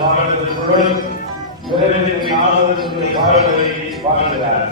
பாடல்களுடன் விரைவில் ஆளுநருடைய பாடல்களை பாடுகிறார்.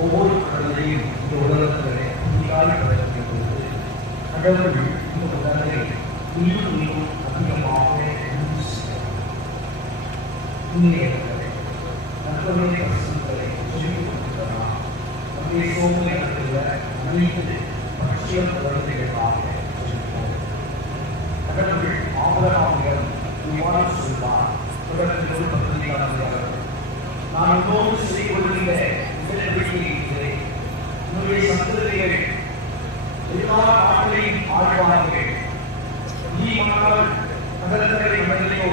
ஒவ்வொரு கடலையும் இந்த உலகத்திலே புதிதாக கிடைக்கிறது. கடவுள் இந்த உலகை இன்னும் அதிகமாக நண்பர்களை கருத்துக்களை சொல்லிக் கொடுக்கிறார். நம்முடைய சோதனைகளில் அனைத்து பட்சிய குழந்தைகளாக சொல்லிப்போம். கடவுள் ஆபரகாமிகள் இவ்வாறு சொல்வார். தொடர்ந்து பத்திரிகையாளர்கள் நான் இன்னொரு செய்வதில்லை உங்களுடைய சந்ததிகள் எல்லா நாட்களையும் ஆழ்வார்கள். நீ மன்னால் கடற்கரை மணலையோ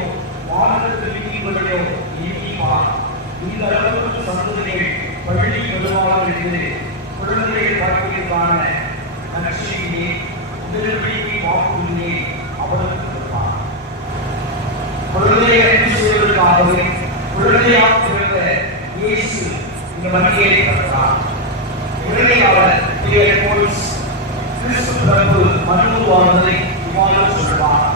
வானத்து வீதிகளையோ எண்ணிப்பார். இந்த அளவுக்கு சந்ததிகள் பள்ளி வருவார்கள் என்று குழந்தைகள் வாழ்க்கைக்கான நற்செய்தியை முதலிலேயே வாக்குறுதியை அவருக்கு கொடுத்தார். குழந்தையை அன்பு செய்வதற்காகவே குழந்தையாக பிறந்த இயேசு இந்த மண்ணியை பிறந்தார். இறையாளர் கிறிஸ்து பிறப்பு மனுவானதை இவ்வாறு சொல்வார்.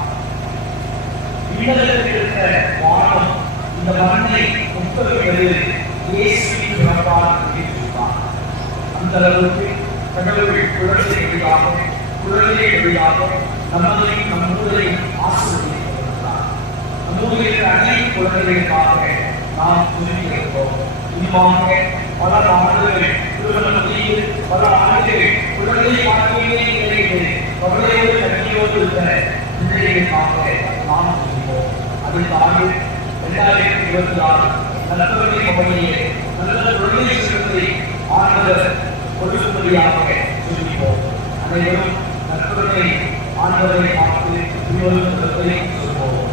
விண்ணகத்தில் இருந்த வானம் இந்த மண்ணை முத்தமிடுவது இயேசுவின் பிறப்பால் என்று சொல்வார். அந்த அளவுக்கு கடவுள் குழந்தை வழியாக நம்மையும் நம் ஊரையும் ஆசீர்வதித்திருக்கிறார். நம் ஊரில் அனைத்து குழந்தைகளுக்காக நாம் துதிக்கிறோம். இவ்வாக பல ஆண்டுகள் திருமணம் முடிந்து பல ஆண்டுகள் குழந்தை பாக்கியமே நிறைவு கவலையோடு கண்ணியோடு இருக்கிற பிள்ளைகளுக்காக நாம் துதிப்போம். அடுத்த ஆண்டு 2026 நற்பணி பணியை நல்ல குழந்தை செல்வத்தை ஆண்டவர் கொடுக்கும்படியாக துதிப்போம். அனைவரும் நற்பணி ஆண்டவரை பார்த்து இன்னொரு கருத்தை சொல்வோம்.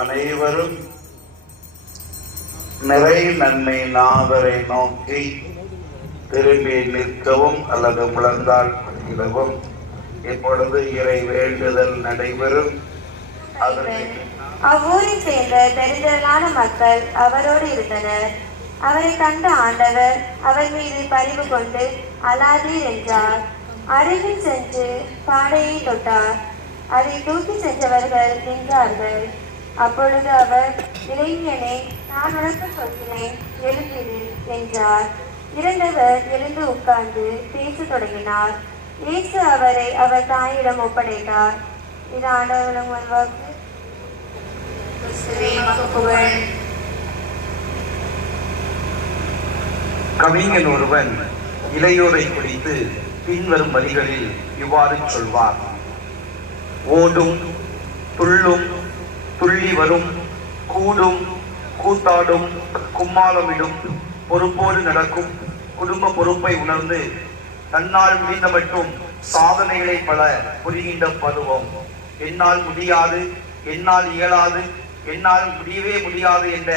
அனைவரும் நிறை நன்மை நாதரை நோக்கி திரும்பி நிற்கவும் அல்லது முழந்தால் பணியிடவும். இப்பொழுது இறை வேண்டுதல் நடைபெறும். அவ்வூரை சேர்ந்த பெருந்திரளான மக்கள் அவரோடு இருந்தனர். அவரை கண்ட ஆண்டவர் அவர் மீது பரிவு கொண்டு அலாதீர் என்றார். அருகில் சென்று பாடையை தொட்டார். அதை தூக்கி சென்றவர்கள் நின்றார்கள். அப்பொழுது அவர், இளைஞனே, நான் உனக்கு சொல்கிறேன், எழுந்திரு என்றார். இறந்தவர் எழுந்து உட்கார்ந்து பேசத் தொடங்கினார். இயேசு அவரை அவர் தாயிடம் ஒப்படைத்தார். இது ஆண்டவரிடம் வாக்கு. கவிஞன் ஒருவன் இளையோரை குறித்து பின்வரும் வரிகளில் இவ்வாறு சொல்வார்: ஓடும், துள்ளும், துள்ளி வரும், கூடும், கூத்தாடும், கும்மாளமிடும், பொறுப்போடு நடக்கும், குடும்ப பொறுப்பை உணர்ந்து தன்னால் முடிந்த மட்டும் சாதனைகளை பல புரிகின்ற பருவம். என்னால் முடியாது, என்னால் இயலாது, என்னால் முடியவே முடியாது என்ற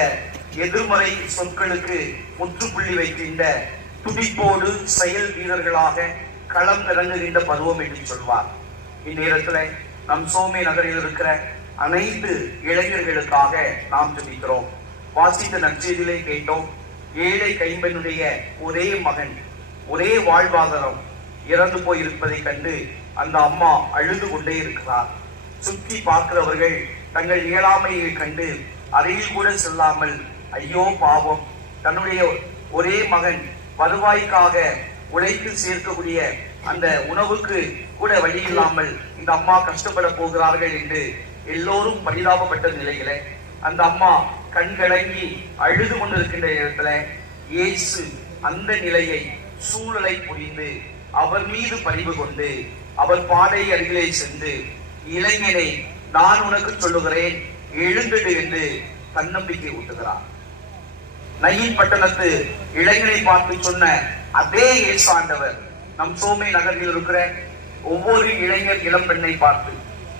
எதிர்மறை சொற்களுக்கு முற்றுப்புள்ளி வைக்கின்ற துடிப்போடு செயல் வீரர்களாக களம் இறங்குகின்ற பருவம் என்று சொல்வார். இந்நேரத்தில் நம் சோமே நகரில் இருக்கிற அனைத்து இளைஞர்களுக்காக நாம் ஜெபிக்கிறோம். வாசித்த நற்செய்தியிலே கேட்டோம், ஏழை கைம்பெண்ணுடைய ஒரே மகன், ஒரே வாழ்வாதாரம் இறந்து போயிருப்பதை கண்டு அந்த அம்மா அழுது கொண்டே இருக்கிறார். சுற்றி பார்க்கிறவர்கள் தங்கள் இயலாமையை கண்டு அறையில் கூட செல்லாமல், ஐயோ பாவம், தன்னுடைய ஒரே மகன் வருவாய்க்காக உழைத்து சேர்க்கக்கூடிய அந்த உணவுக்கு கூட வழி இல்லாமல் இந்த அம்மா கஷ்டப்பட போகிறார்கள் என்று எல்லோரும் பரிதாபப்பட்ட நிலையில அந்த அம்மா கண்கலங்கி அழுது கொண்டிருக்கின்ற இடத்துல இயேசு அந்த நிலையை, சூழலை புரிந்து அவர் மீது பரிவு கொண்டு அவர் பாதை அருகிலே சென்று, இளைஞனை நான் உனக்கு சொல்லுகிறேன், எழுந்திடு என்று தன்னம்பிக்கை ஊட்டுகிறார். நயின் பட்டணத்து இளைஞனை பார்த்து சொன்ன அதே இயேசு ஆண்டவர் நம் சோமே நகரில் இருக்கிற ஒவ்வொரு இளைஞர் இளம் பெண்ணை பார்த்து,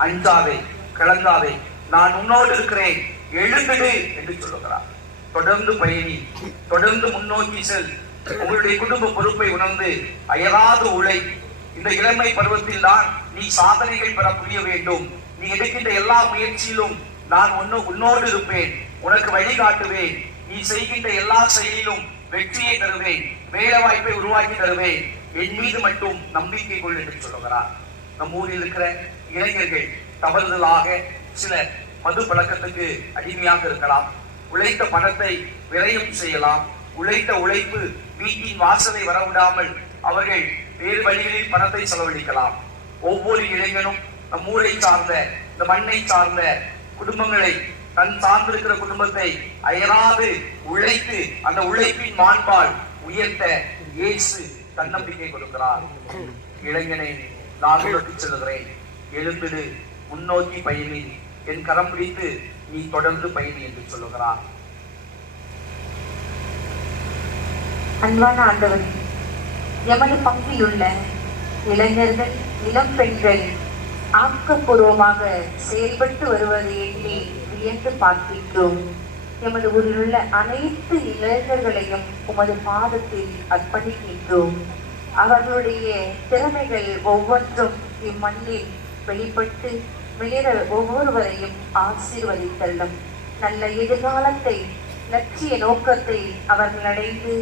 அஞ்சாதே, கலங்காதே, நான் உன்னோடு இருக்கிறேன், எழுந்திடு என்று சொல்லுகிறார். தொடர்ந்து பயணி, தொடர்ந்து முன்னோக்கி செல், உங்களுடைய குடும்ப பொறுப்பை உணர்ந்து அயராது உழை. இந்த இளமை பருவத்தில் தான் நீ சாதனைகள் பெற புரிய வேண்டும். நீ எடுக்கின்ற எல்லா முயற்சியிலும் நான் உன்னோடு இருப்பேன், உனக்கு வழிகாட்டுவேன். நீ செய்கின்ற எல்லா செயலிலும் வெற்றியை தருவேன், வேலை வாய்ப்பை உருவாக்கி தருவேன், என் மீது மட்டும் நம்பிக்கை கொள் என்று சொல்லுகிறார். நம் ஊரில் இருக்கிற இளைஞர்கள் தவறுதலாக சில மது பழக்கத்துக்கு அடிமையாக இருக்கலாம். உழைத்த பணத்தை விரயம் செய்யலாம். உழைத்த உழைப்பு வீட்டின் வாசலை வரவிடாமல் அவர்கள் வேறு வழிகளில் பணத்தை செலவழிக்கலாம். ஒவ்வொரு இளைஞனும் நம் ஊரை சார்ந்த, இந்த மண்ணை சார்ந்த குடும்பங்களை, தன் சார்ந்திருக்கிற குடும்பத்தை அயராது உழைத்து அந்த உழைப்பின் மாண்பால் உயர்த்த இயேசு தன்னம்பிக்கை கொடுக்கிறார். இளைஞனை நான் உனக்கு சொல்லுகிறேன், எழுந்திடு, முன்னோக்கி பயணி, என் கரம் பிடித்து நீ தொடர்ந்து பயணி என்று சொல்லுகிறார். அன்பான ஆண்டவர், எமது பங்கில் உள்ள இளைஞர்கள், இளம் பெண்கள் ஆக்கப்பூர்வமாக செயல்பட்டு வருவதை எண்ணி வியந்து பார்க்கின்றோம். எமது ஊரில் உள்ள அனைத்து இளைஞர்களையும் உமது பாதத்தில் அர்ப்பணிக்கின்றோம். அவர்களுடைய திறமைகள் ஒவ்வொன்றும் இம்மண்ணில் வெளிப்பட்டு மேல ஒவ்வொருவரையும் ஆசீர்வதித்தள்ளும். நல்ல எதிர்காலத்தை, லட்சிய நோக்கத்தை அவர்கள் அடைந்து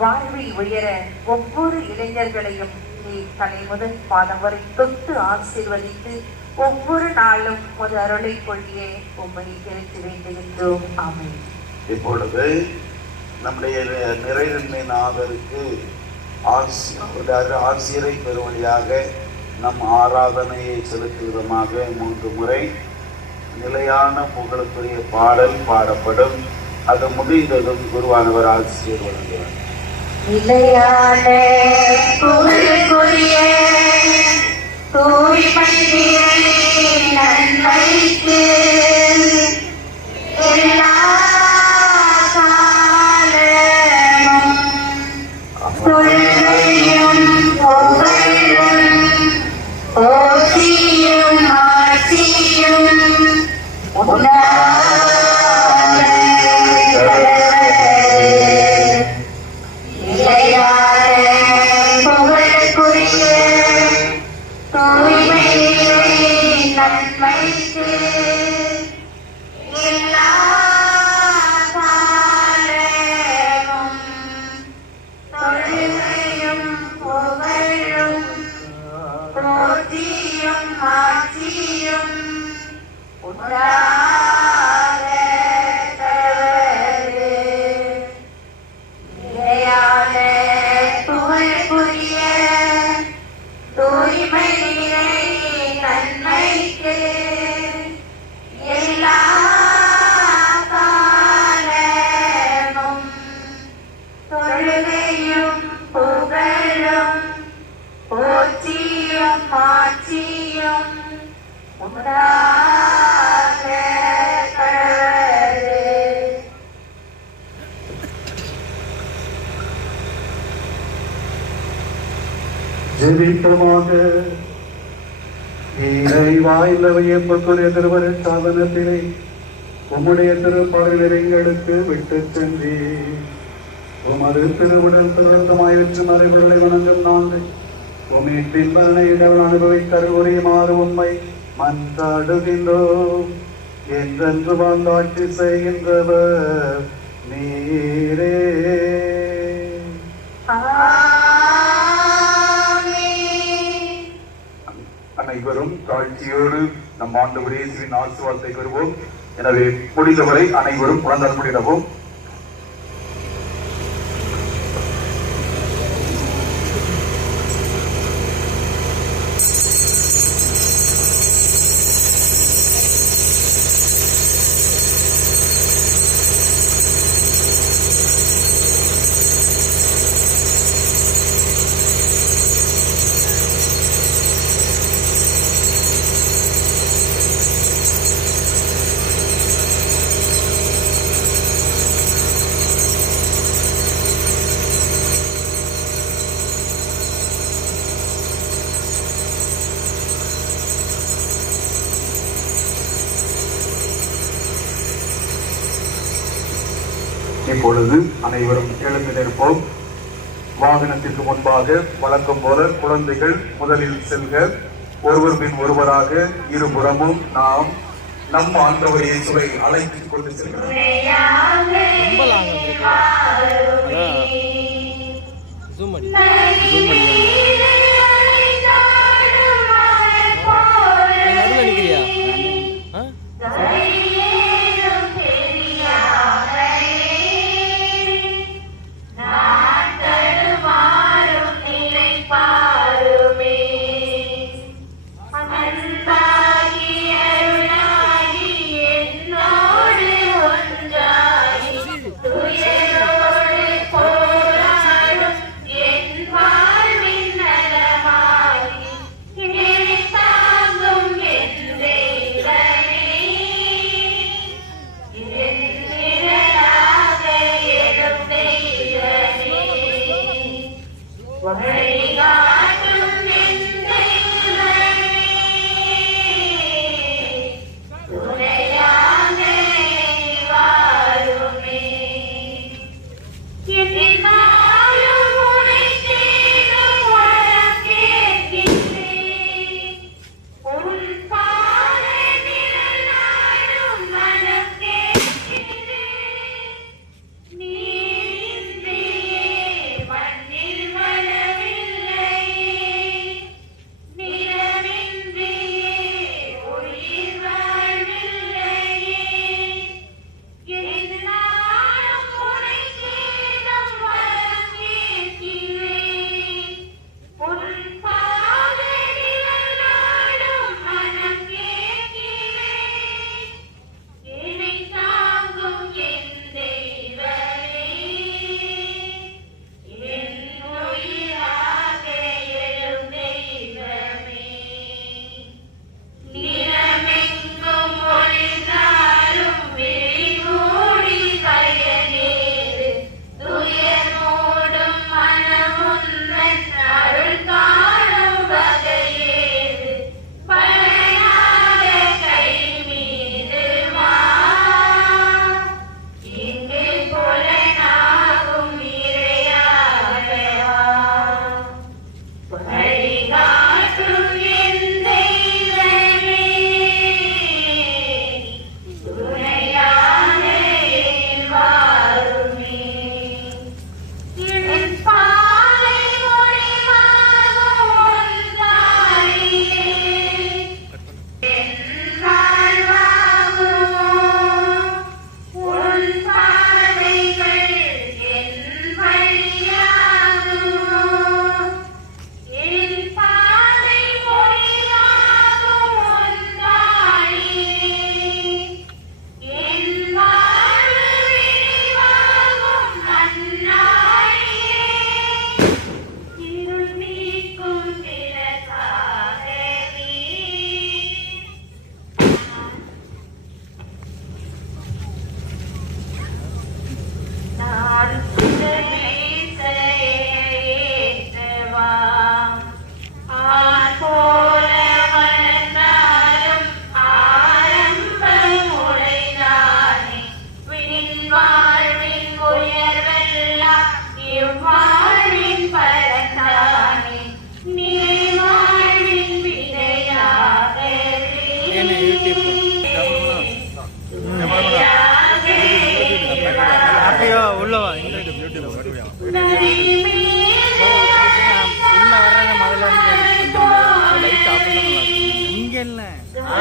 வாழ்வில் உயர ஒவ்வொரு இளைஞர்களையும் நீ தலை முதல் பாதம் வரை தொட்டு ஆசீர்வதித்து ஒவ்வொரு நாளும் ஒரு அருளை கொள்ளிய உம்மை எடுத்து வேண்டுகின்றோம். ஆமென். இப்பொழுது நம்முடைய நிறைவின்மை நாதருக்கு ஆசிரியரை பெறும் வழியாக நம் ஆராதனையை செலுத்தும் விதமாக 3 முறை நிலையான புகழுக்குரிய பாடல் பாடப்படும். அது முடிந்ததும் குருவானவர் ஆசிரியர் வழங்குவார். நிலையான புகழுக்குரிய தூய்மையே நன்மைக்கு எல்லா காலமும் தொழுகையும் புகழும் போற்றியும் ஆட்சியும் ஜெபிப்போமாக. இறைவாய்ந்த வியப்புக்குரிய திருவருட் சாதனத்திலே உம்முடைய திருப்பாடல்களை எங்களுக்கு விட்டு சென்றி உமது திருவுடல் திருவருத்தமாயிற்று மறைபொருளை வணங்கும் நாங்கள் உம்மை பின்பலனை இடவன் அனுபவிக்க உரியமாறு உம்மை மன்றாடுகின்றோம். என்றென்று வாழ்ந்தாட்சி செய்கின்றவர் நீரே. அனைவரும் தாழ்ச்சியோடு நம் ஆண்டவர் இயேசுவின் ஆசீர்வாதத்தை பெறுவோம். எனவே முடிந்தவரை அனைவரும் உணர்ந்தன்புடிடவும். இப்பொழுது அனைவரும் எழுந்து நிற்போம். வாகனத்திற்கு முன்பாக வழக்கம் போல குழந்தைகள் முதலில் செல்க. ஒருவர் பின் ஒருவராக இருபுறமும் நாம் நம் ஆண்டவர் இயேசுவை அழைத்துக் கொண்டு செல்கிறோம். துயரோடு போராடும் என் வாழ்வின்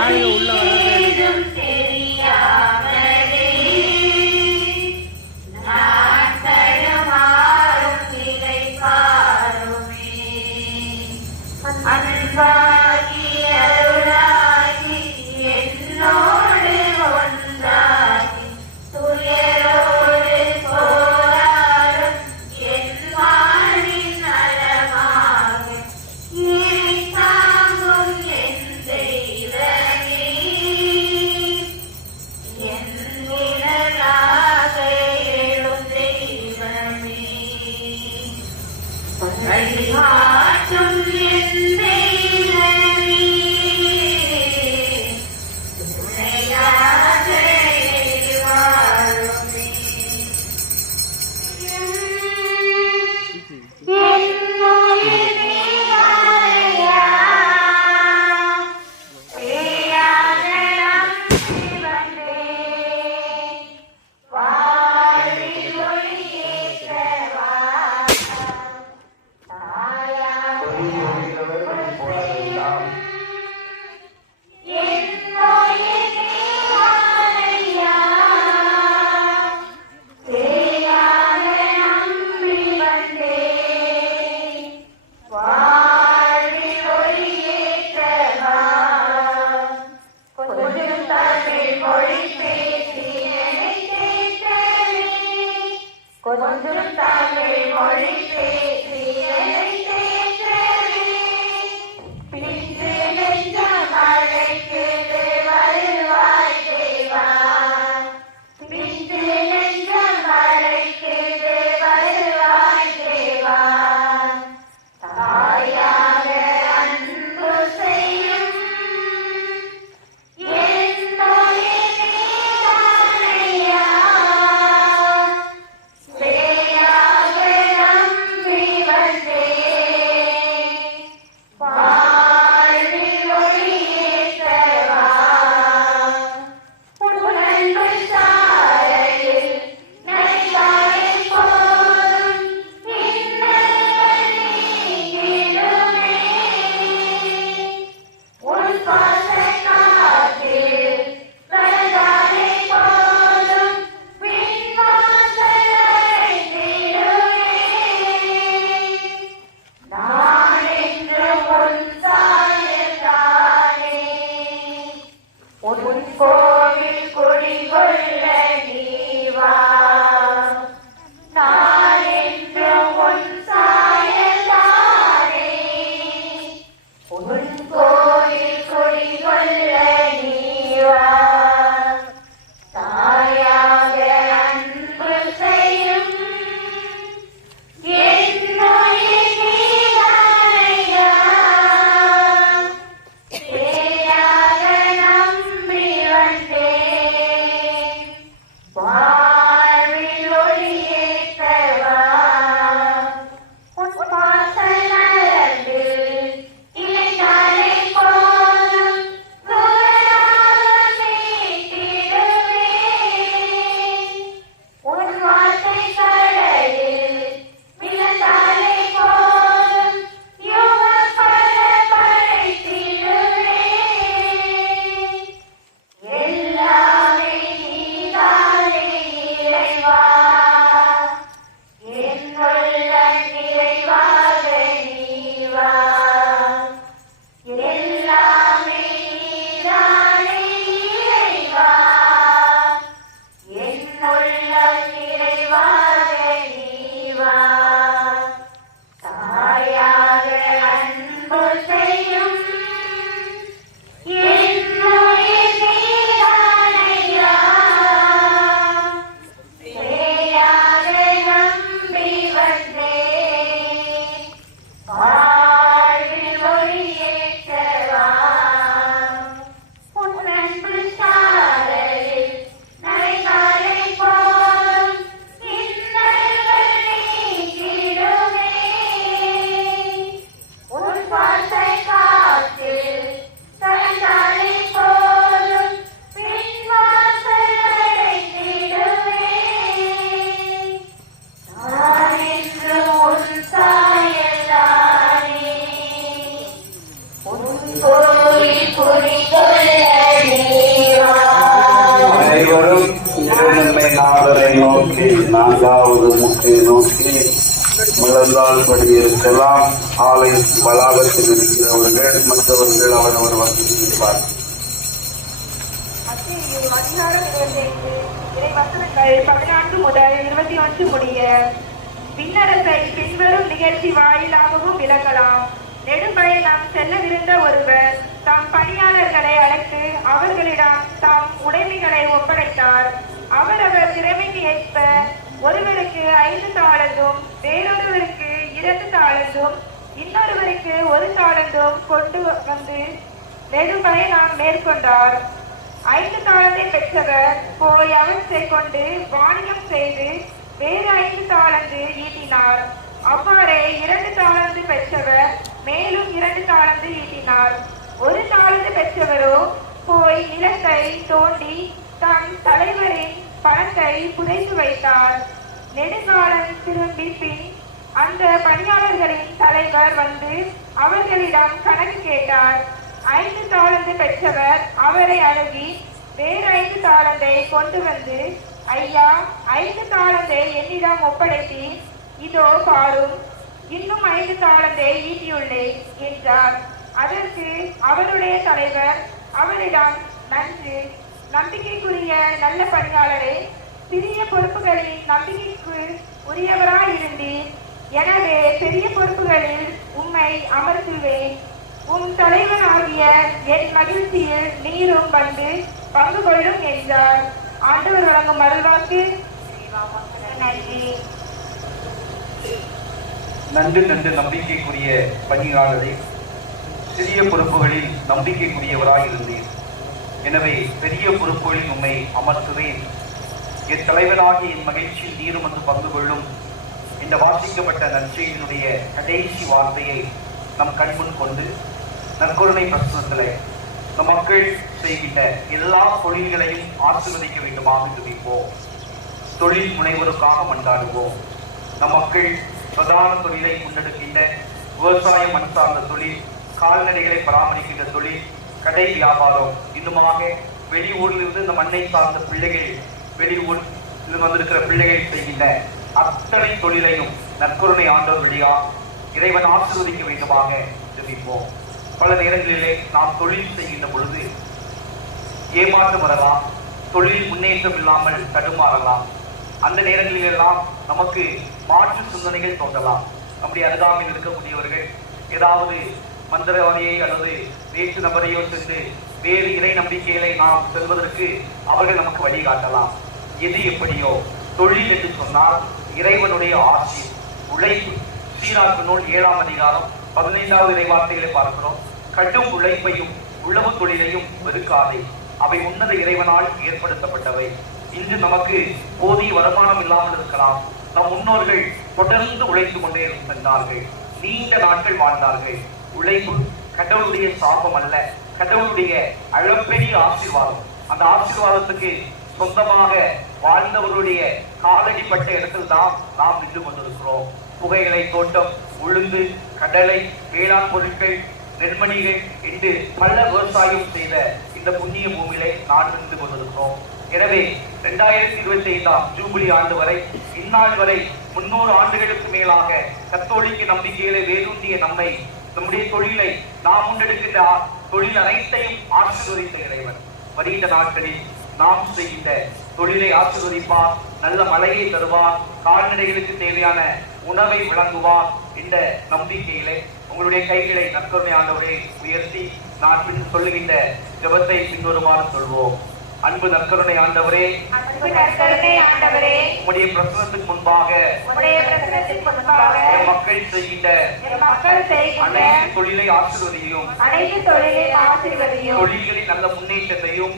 ஏதும் தெரியாமலே நான் தடுமாறும் நிலை பாருமே. அன்பாகி அருளாகி என்னோடு ஒன்றாகி துயரோடு போராடும் என் வாழின் நலமாக என்னை தாங்கும் என் தெய்வமே, என் நிழலாக எழும் தெய்வமே, வழிகாட்டும் என் தெய்வமே, துணையாக வாழுமே. என்னுயிரே வாழையா, பேயாக நம்பி வந்தேன், வாழ்வில் ஒளியேற்றவா, தாயாக என்னுயிரே வாழையா, பேயாக நம்பி வந்தேன், வாழ்வில் ஒளியேற்றவா, கொஞ்சம் தமிழ் மொழி பேசி என்னை தேற்றவே, கொஞ்சம் தமிழ் மொழி பேசி என்னை தேற்றவே, பின்று நெஞ்ச மழைக்கு வருவாய் தேவா, பின்று நெஞ்ச மழைக்கு வருவாய் தேவா, தாயாக அன்பு செய்யும் என்னுயிரே வாழையா, பேயாக நம்பி வந்தேன், வாழ்வில் ஒளியேற்றவா, உனது சாயலில் நைவாய் போதும் இன்னல்கள் நீங்கிடுமே, உன் பாசக்காற்றில் கலந்தாலே போதும் விண்வாசல் அடைந்திடுமே. நான் என்று உன் சாயல்தானே, உன் கோவில் குடிகொள்ள நீ வா, நான் என்று உன் சாயல்தானே, உன் கோவில் குடிகொள்ள நீ வா, தாயாக அன்பு செய்யும் என்னுயிரே வாழையா, பேயாக நம்பி வந்தேன், நகரை நோக்கி 4வது முக்கை நோக்கி முழந்தால் படி இருக்கலாம். ஆலய வளாகத்தில் இருக்கிறவர்கள் மற்றவர்கள் அவரவர் வசதி இருப்பார். அதிகாரம் 25 இறைவசனங்கள் 14 முதல் 21 முடிய. விண்ணரசை பின்வரும் நிகழ்ச்சி வாயிலாகவும் விளக்கலாம். நெடும்பயணம் செல்லவிருந்த ஒருவர் தம் பணியாளர்களை அழைத்து அவர்களிடம் தம் உடைமைகளை ஒப்படைத்தார். அவரவர் திறமைக்கு ஏற்ப ஒருவருக்கு 5 தாளந்தும், வேறொருவருக்கு 2 தாளந்தும், இன்னொருவருக்கு 1 தாளந்தும் கொண்டு வந்து நெடும்பயணம் மேற்கொண்டார். 5 தாளந்தை பெற்றவர் போய் அவற்றை கொண்டு வாணிகம் செய்து வேறு 5 தாளந்து ஈட்டினார். அவ்வாறே 2 தாளந்து பெற்றவர் மேலும் 2 தாளந்து ஈட்டினார். 1 தாளந்து பெற்றவரோ போய் நிலத்தை தோண்டி தம் தலைவரின் பணத்தை புதைத்து வைத்தார். நெடுங்காலம் திரும்பி பின் அந்த பணியாளர்களின் தலைவர் வந்து அவர்களிடம் கணக்கு கேட்டார். 5 தாளந்து பெற்றவர் அவரை அணுகி வேறு 5 தாளந்தை கொண்டு வந்து, ஐயா, 5 தாளந்தை என்னிடம் ஒப்படைத்தி, இதோ பாரும், இன்னும் 5 தாளந்தை ஈட்டியுள்ளேன் என்றார். அதற்கு அவருடைய தலைவர் அவரிடம், நன்று, நம்பிக்கைக்குரிய நல்ல பணியாளரே, சிறிய பொறுப்புகளில் நம்பிக்கைக்கு உரியவராயிருந்தீர். எனவே பெரிய பொறுப்புகளில் உம்மை அமர்த்துவேன். உம் தலைவனாகிய என் மகிழ்ச்சியில் நீரும் வந்து பங்கு கொள்ளும் என்றார். ஆண்டவர் வழங்கும் அருள்வாக்கு. நன்றி. நன்று நம்பிக்கைக்குரிய பணியாளரே, சிறிய பொறுப்புகளில் நம்பிக்கைக்குரியவராய் இருந்தீர். எனவே பெரிய பொறுப்புகளில் உம்மை அமர்த்துவேன். என் தலைவனாகி என் மகிழ்ச்சியில் நீரும் வந்து பங்கு கொள்ளும். இந்த வாசிக்கப்பட்ட நற்செய்தியினுடைய கடைசி வார்த்தையை நம் கண்முன் கொண்டு நற்கருணை பிரசனத்தில் நம் மக்கள் செய்கின்ற எல்லா தொழில்களையும் ஆசீர்வதிக்க வேண்டுமாக துதிப்போம். தொழில் முனைவோருக்காக மன்றாடுவோம். நம் மக்கள் பிரதான தொழிலை முன்னெடுக்கின்ற விவசாய மண் சார்ந்த தொழில், கால்நடைகளை பராமரிக்கின்ற தொழில், கடை வியாபாரம், இன்னுமாக வெளியூரிலிருந்து இந்த மண்ணை சார்ந்த பிள்ளைகள், வெளியூரில் வந்திருக்கிற பிள்ளைகள் செய்கின்ற அத்தனை தொழிலையும் நற்கருணை ஆண்டவர் வழியா இறைவன் ஆசீர்வதிக்க வேண்டுமாக ஜெபிப்போம். பல நேரங்களிலே நாம் தொழில் செய்கின்ற பொழுது ஏமாற்றம் வரலாம், தொழில் முன்னேற்றம் இல்லாமல் தடுமாறலாம். அந்த நேரங்களிலெல்லாம் நமக்கு மாற்று சிந்தனைகள் தோன்றலாம். நம்முடைய அருகாமையில் இருக்கக்கூடியவர்கள் ஏதாவது மந்திரவாதியை அல்லது வேற்று நபரையோ சென்று வேறு இறை நம்பிக்கைகளை நாம் செல்வதற்கு அவர்கள் நமக்கு வழிகாட்டலாம். எது எப்படியோ தொழில் என்று சொன்னால் இறைவனுடைய ஆட்சி, உழைப்பு. சீராக்கு நூல் 7ஆம் அதிகாரம் 15வது இறைவார்த்தைகளை பார்க்கிறோம். கடும் உழைப்பையும் உழவு தொழிலையும் வெறுக்காதே, அவை உன்னத இறைவனால் ஏற்படுத்தப்பட்டவை. இன்று நமக்கு போதிய வருமானம் இல்லாமல் இருக்கலாம். நம் முன்னோர்கள் தொடர்ந்து உழைத்துக் கொண்டே இருந்தார்கள், நீண்ட நாட்கள் வாழ்ந்தார்கள். உழைப்பு கடவுளுடைய சாபம் அல்ல, கடவுளுடைய அளப்பெரிய ஆசீர்வாதம். அந்த ஆசீர்வாதத்துக்கு சொந்தமாக வாழ்ந்தவர்களுடைய காலடிப்பட்ட இடத்தில் தான் நாம் நின்று கொண்டிருக்கிறோம். புகையிலை தோட்டம், உளுந்து, கடலை, வேளாண் பொருட்கள், நெல்மணிகள் என்று பல விவசாயம் செய்த இந்த புண்ணிய பூமியிலே நாம் நின்று கொண்டிருக்கிறோம். எனவே 2025ஆம் ஜூபிலி ஆண்டு வரை, இந்நாள் வரை 300 ஆண்டுகளுக்கு மேலாக கத்தோலிக்க நம்பிக்கைகளை வேரூன்றிய நம்மை, நம்முடைய தொழிலை, நாம் முன்னெடுக்கின்ற தொழில் அனைத்தையும் ஆசீர்வதித்த இறைவன் வருகின்ற நாட்களில் நாம் செய்கின்ற தொழிலை ஆசீர்வதிப்பார், நல்ல மழையை தருவார், கால்நடைகளுக்கு தேவையான உணவை வழங்குவார் என்ற நம்பிக்கையிலே உங்களுடைய கைகளை நற்கருணை ஆண்டவரை உயர்த்தி நான் பின் சொல்லுகின்ற ஜெபத்தை பின்வருமாறு சொல்வோம். அன்பு நற்கருணை ஆண்டவரே, உம்முடைய பிரசனத்துக்கு முன்பாக மக்கள் செய்கின்ற அனைத்து தொழிலை ஆசீர்வதியும், தொழில்களின் நல்ல முன்னேற்றத்தையும்,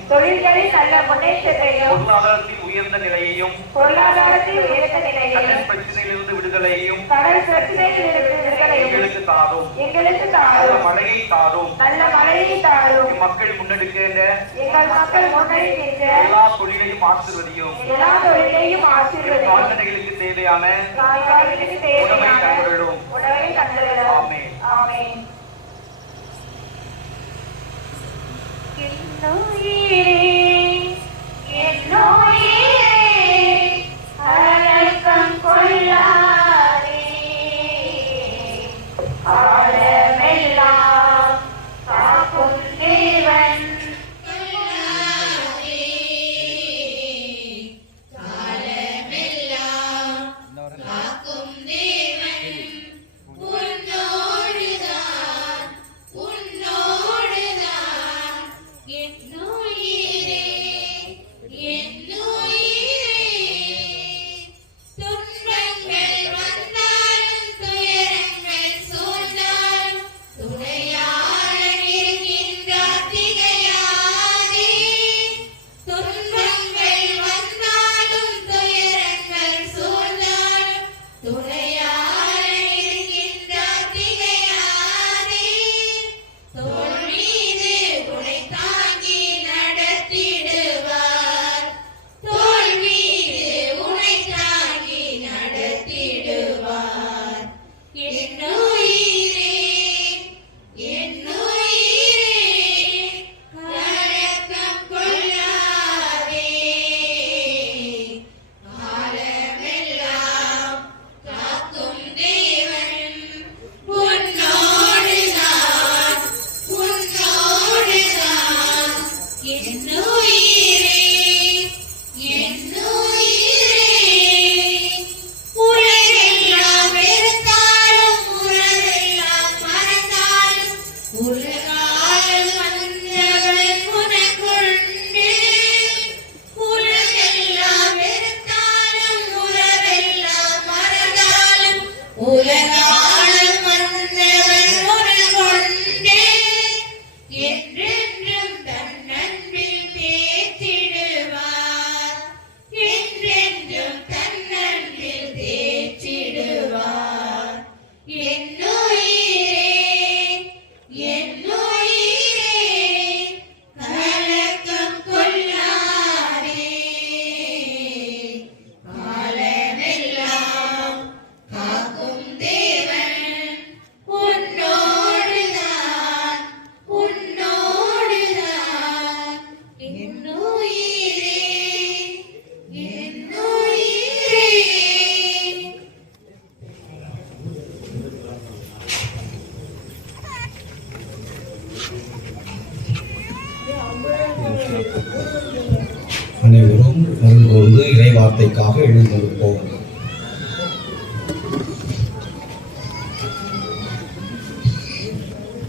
பொருளாதாரத்தில் உயர்ந்த நிலையையும், கடல் பிரச்சனையிலிருந்து விடுதலையையும் எங்களுக்கு தாரும், மழையை தாரும். மக்கள் முன்னெடுக்கின்ற எல்லா தொழிலையும் ஆசீர்வதியும், கால்நடைகளுக்கு தேவையான உணவை தந்தருளும். ஆமென். அனைவரும் அருள் கூர்ந்து இறை வார்த்தைக்காக எழுந்திருப்போம்.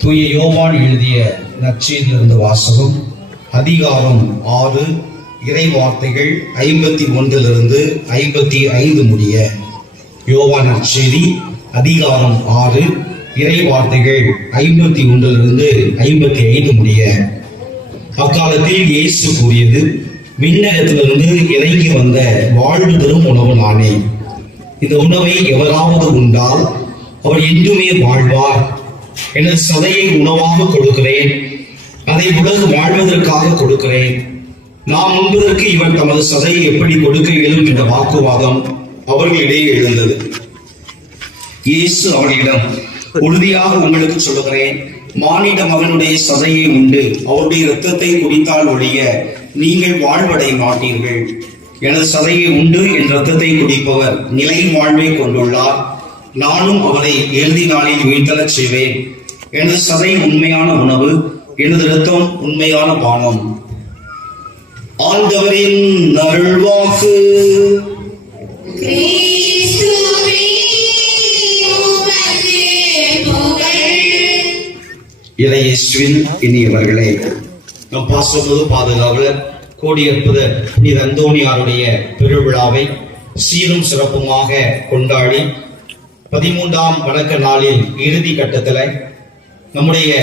தூய யோவான் எழுதிய நற்செய்தியிலிருந்து வாசகம். அதிகாரம் 6, இறை வார்த்தைகள் 51 55 முடிய. யோவான் நற்செய்தி அதிகாரம் 6, இறை வார்த்தைகள் 51 55 முடிய. அக்காலத்தில் இயேசு கூறியது, விண்ணகத்திலிருந்து இறங்கி வந்த வாழ்வு தரும் உணவு நானே. இந்த உணவை எவராவது உண்டால் அவர் என்றுமே வாழ்வார். எனது சதையை உணவாக கொடுக்கிறேன், அதை உலகு வாழ்வதற்காக கொடுக்கிறேன். நாம் உண்பதற்கு இவர் தமது சதையை எப்படி கொடுக்க இயலும் என்ற வாக்குவாதம் அவர்களிடையே எழுந்தது. இயேசு அவர்களிடம், உறுதியாக உங்களுக்கு சொல்லுகிறேன், மானிட மகனுடைய சதையை உண்டு அவருடைய இரத்தத்தை குடித்தால் ஒழிய நீங்கள் வாழ்வடைய மாட்டீர்கள். எனது சதையை உண்டு என் இரத்தத்தை குடிப்பவர் நிலை வாழ்வை கொண்டுள்ளார். நானும் அவரை இறுதி நாளில் உயிர்த்தெழச் செய்வேன். எனது சதை உண்மையான உணவு, எனது இரத்தம் உண்மையான பானம். ஆண்டவரின் அருள்வாக்கு. இறையேசுவில் இனியவர்களே, நம் பாசமது பாதுகாவலர் கோடியற்புதர் புனித அந்தோணியாருடைய பெருவிழாவை சீரும் சிறப்புமாக கொண்டாடி 13ஆம் வணக்க நாளில் இறுதி கட்டத்தில் நம்முடைய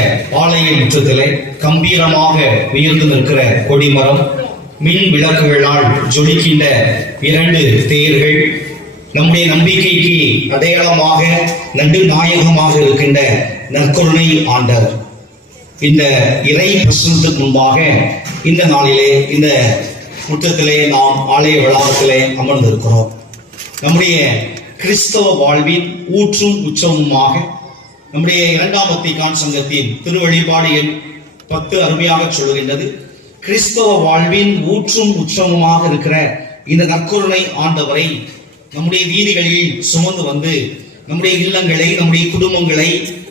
ஆலய முற்றத்தில் கம்பீரமாக உயர்ந்து நிற்கிற கொடிமரம், மின் விளக்குகளால் ஜொலிக்கின்ற 2 தேர்கள், நம்முடைய நம்பிக்கைக்கு அடையாளமாக நடுநாயகமாக இருக்கின்ற நற்கருணை ஆண்டவர். இந்த இறை பிரசனத்துக்கு முன்பாக இந்த நாளிலே இந்த முற்றத்திலே நாம் ஆலய வளாகத்திலே அமர்ந்திருக்கிறோம். நம்முடைய கிறிஸ்தவ வாழ்வின் ஊற்றும் உச்சமுமாக நம்முடைய 2ஆம் வத்திக்கான் சங்கத்தின் திருவழிபாடு எண் 10 அருமையாக சொல்லுகின்றது. கிறிஸ்தவ வாழ்வின் ஊற்றும் உச்சமுமாக இருக்கிற இந்த நற்கருணை ஆண்டவரை நம்முடைய வீதிகளில் சுமந்து வந்து நம்முடைய இல்லங்களை, நம்முடைய குடும்பங்களை,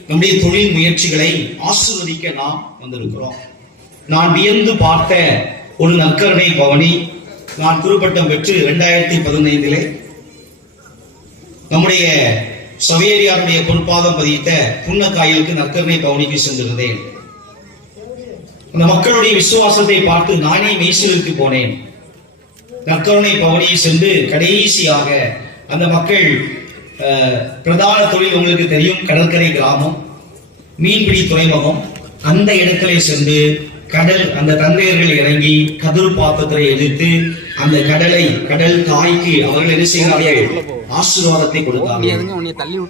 நம்முடைய தொழில் முயற்சிகளை ஆசீர்வதிக்க நாம் வந்திருக்கிறோம். நான் வியந்து பார்த்த ஒரு நற்கருணை பவனி, நான் குருப்பட்டம் பெற்று 2015 நம்முடைய சவேரியாருடைய பொற்பாதம் பதித்த புன்னக்காயலுக்கு நற்கருணை பவனிக்கு சென்றிருந்தேன். அந்த மக்களுடைய விசுவாசத்தை பார்த்து நானே மெய்சிலிர்த்து போனேன். நற்கருணை பவனியை சென்று கடைசியாக அந்த மக்கள் பிரதான தொழில் உங்களுக்கு தெரியும், கடற்கரை கிராமம், மீன்பிடி துறைமுகம். அந்த இடத்திலே சென்று அந்த தந்தையர்கள் இறங்கி கதிர் பாத்திரத்தை எதிர்த்து அந்த கடல் தாய்க்கு அவர்கள் என்ன செய்கிறார்கள், ஆசீர்வாதத்தை கொடுத்தார்கள்.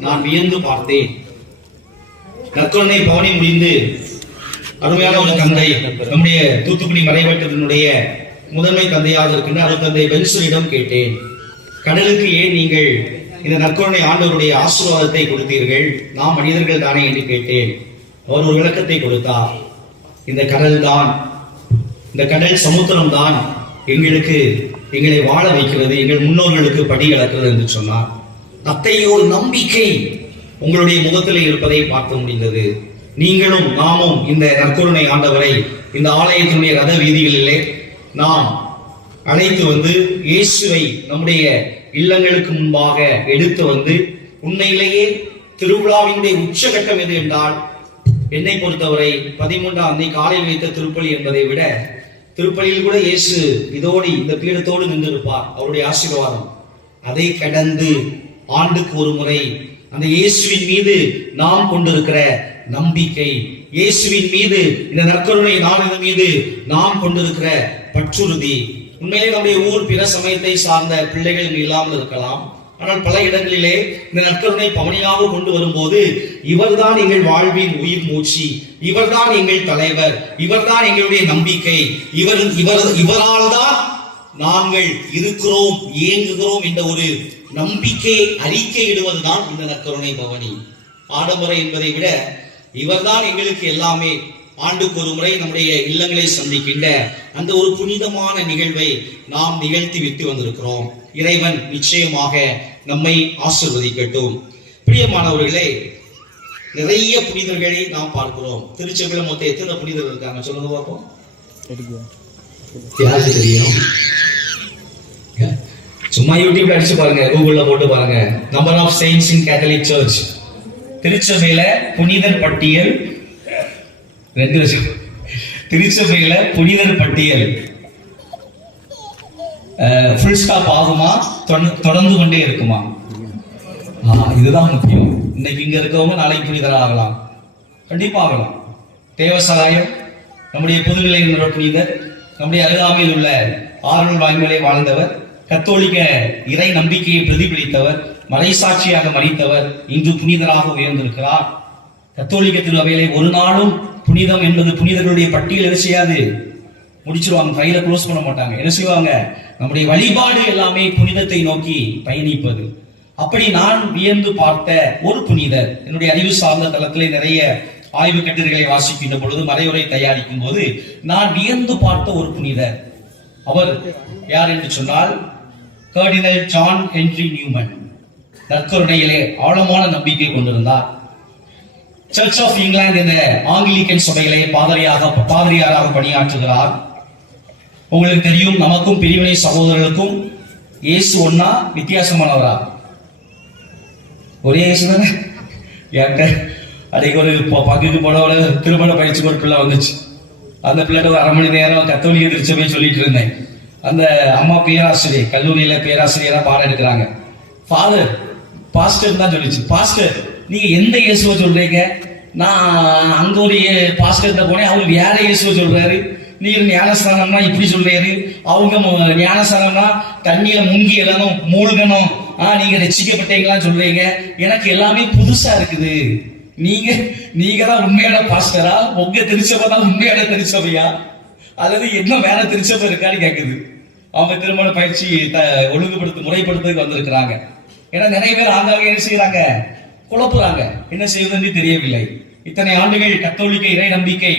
நான் வியந்து பார்த்தேன். நற்கருணை பவனி முடிந்து அருமையான ஒரு தந்தை, நம்முடைய தூத்துக்குடி மறைவட்டத்தினுடைய முதன்மை தந்தையாக இருக்கின்ற அருட்தந்தை பென்சனிடம் கேட்டேன், கடலுக்கு ஏன் நீங்கள் இந்த நற்கருணை ஆண்டவருடைய ஆசீர்வாதத்தை கொடுத்தீர்கள், நாம் மனிதர்கள் தானே என்று கேட்டேன். அவர் ஒரு விளக்கத்தை கொடுத்தார். இந்த கடல் சமுத்திரம் தான் எங்களை வாழ வைக்கிறது, எங்கள் முன்னோர்களுக்கு படி அளக்கிறது என்று சொன்னார். அத்தகைய ஒரு நம்பிக்கை உங்களுடைய முகத்தில் இருப்பதை பார்க்க முடிந்தது. நீங்களும் நாமும் இந்த நற்கருணை ஆண்டவரை இந்த ஆலயத்தினுடைய ரத வீதிகளிலே நாம் அழைத்து வந்து இயேசுவை நம்முடைய இல்லங்களுக்கு முன்பாக எடுத்து வந்து, உண்மையிலேயே திருவிழாவினுடைய உச்சகட்டம் எது என்றால், என்னை பொறுத்தவரை 13ஆம் அன்னை காலையில் வைத்த திருப்பலி என்பதை விட, திருப்பலியில் கூட இயேசு இதோடு இந்த பீடத்தோடு நின்றிருப்பார், அவருடைய ஆசீர்வாதம். அதை கடந்து ஆண்டுக்கு ஒரு முறை அந்த இயேசுவின் மீது நாம் கொண்டிருக்கிற நம்பிக்கை, இயேசுவின் மீது இந்த நற்கருணை நாளின் மீது நாம் கொண்டிருக்கிற பற்றுறுதி. உண்மையிலே நம்முடைய ஊர் பிற சமயத்தை சார்ந்த பிள்ளைகள் இல்லாமல் இருக்கலாம், ஆனால் பல இடங்களிலே இந்த நற்கருணை பவனியாக கொண்டு வரும்போது, இவர்தான் எங்கள் வாழ்வின் உயிர் மூச்சு, இவர்தான் எங்கள் தலைவர், இவர்தான் எங்களுடைய நம்பிக்கை, இவரால் தான் நாங்கள் இருக்கிறோம், இயங்குகிறோம் என்ற ஒரு நம்பிக்கை அறிக்கையிடுவதுதான் இந்த நற்கருணை பவனி. ஆடம்பரம் என்பதை விட இவர்தான் எங்களுக்கு எல்லாமே. ஆண்டுக்கு ஒரு முறை நம்முடைய இல்லங்களை சந்திக்கின்ற அந்த ஒரு புனிதமான நிகழ்வை நாம் நிகழ்த்தி விட்டு வந்திருக்கிறோம். இறைவன் நிச்சயமாக நம்மை ஆசீர்வதிக்கட்டும். பிரியமானவர்களே, நிறைய புனிதர்களை நாம் பார்க்கிறோம். திருச்சபையில மொத்தம் எத்தனை புனிதர்கள் இருக்காங்க சொல்லுங்க பார்ப்போம். யாருக்கு தெரியும்? சும்மா யூடியூப்ல அடிச்சு பாருங்க, கூகுள்ல போட்டு பாருங்க, number of saints in Catholic church. திருச்சபையில புனிதர் பட்டியல் 2 திருச்சபையில புனிதர் பட்டியல் ஃபுல் ஸ்டாப் ஆகுமா, தொடர்ந்து கொண்டே இருக்குமா? இதுதான் முக்கியம். இன்னைக்கு இங்க இருக்கவங்க நாளைக்கு புனிதர் ஆகலாம், கண்டிப்பா ஆகலாம். தேவசகாயம் நம்முடைய பொதுநிலை புனிதர், நம்முடைய அருகாமையில் உள்ள ஆறுதல் வாய்மொழியை வாழ்ந்தவர், கத்தோலிக்க இறை நம்பிக்கையை பிரதிபலித்தவர், மறைசாட்சியாக மறித்தவர், இன்று புனிதராக உயர்ந்திருக்கிறார். கத்தோலிக்க திருவையிலே ஒரு நாளும் புனிதம் என்பது புனிதர்களுடைய பட்டியல் என்ன செய்யாது, முடிச்சிருவாங்க, ஃபைல க்ளோஸ் பண்ண மாட்டாங்க. என்ன செய்வாங்க, நம்முடைய வழிபாடு எல்லாமே புனிதத்தை நோக்கி பயணிப்பது. அப்படி நான் வியந்து பார்த்த ஒரு புனிதர், என்னுடைய அறிவு சார்ந்த தளத்திலே நிறைய ஆய்வு கட்டுரைகளை வாசிக்கின்ற பொழுது, மறைவுரை தயாரிக்கும் போது நான் வியந்து பார்த்த ஒரு புனிதர். அவர் யார் என்று சொன்னால் கர்டினல் ஜான் ஹென்றி நியூமன். நற்கருணையிலே ஆழமான நம்பிக்கை கொண்டிருந்தார். சர்ச் ஆஃப் இங்கிலாந்து என்ற ஆங்கிலிக்கன் சபையிலே பாதிரியாராக பணியாற்றுகிறார். உங்களுக்கு தெரியும், நமக்கும் பிரிவினை சகோதரர்களுக்கும் இயேசு ஒன்னா வித்தியாசமானவரா? ஒரே இயேசு தானே. அன்றைக்கு ஒரு பங்குக்கு போன திருமண பயிற்சிக்கு ஒரு பிள்ளை வந்துச்சு. அந்த பிள்ளைகிட்ட ஒரு 1/2 மணி நேரம் கத்தோலிக்க திருச்சபையை சொல்லிட்டு இருந்தேன். அந்த அம்மா பேராசிரியர், கல்லூரியில பேராசிரியரா பாடம் எடுக்கிறாங்க. ஃபாதர் பாஸ்டர் தான் சொல்லிச்சு, பாஸ்டர் நீங்க எந்த இயேசுவை சொல்றீங்க? நான் அங்க ஒரு பாஸ்டர் போனேன், அவர் வேற இயேசுவை சொல்றாரு. நீங்க ஞானஸ்தானம்னா இப்படி சொல்றாரு, அவங்க ஞானஸ்தானம்னா தண்ணியில முங்கி எழணும், மூழ்கணும், நீங்க ரட்சிக்கப்பட்டீங்களான்னு சொல்றீங்க. எனக்கு எல்லாமே புதுசா இருக்குது. நீங்க தான் உண்மையான பாஸ்டரா? உங்க திருச்சபை தான் உண்மையான திருச்சபையா, அல்லது என்ன வேற திருச்சபை இருக்கான்னு கேக்குது. அவங்க திருமண பயிற்சி முறைப்படுத்துறதுக்கு வந்திருக்கிறாங்க. ஏன்னா நிறைய பேர் ஆங்காங்கே என்ன செய்யறாங்க, குழப்புறாங்க, என்ன செய்வதுன்னு தெரியவில்லை. இத்தனை ஆண்டுகள் கத்தோலிக்க இறை நம்பிக்கை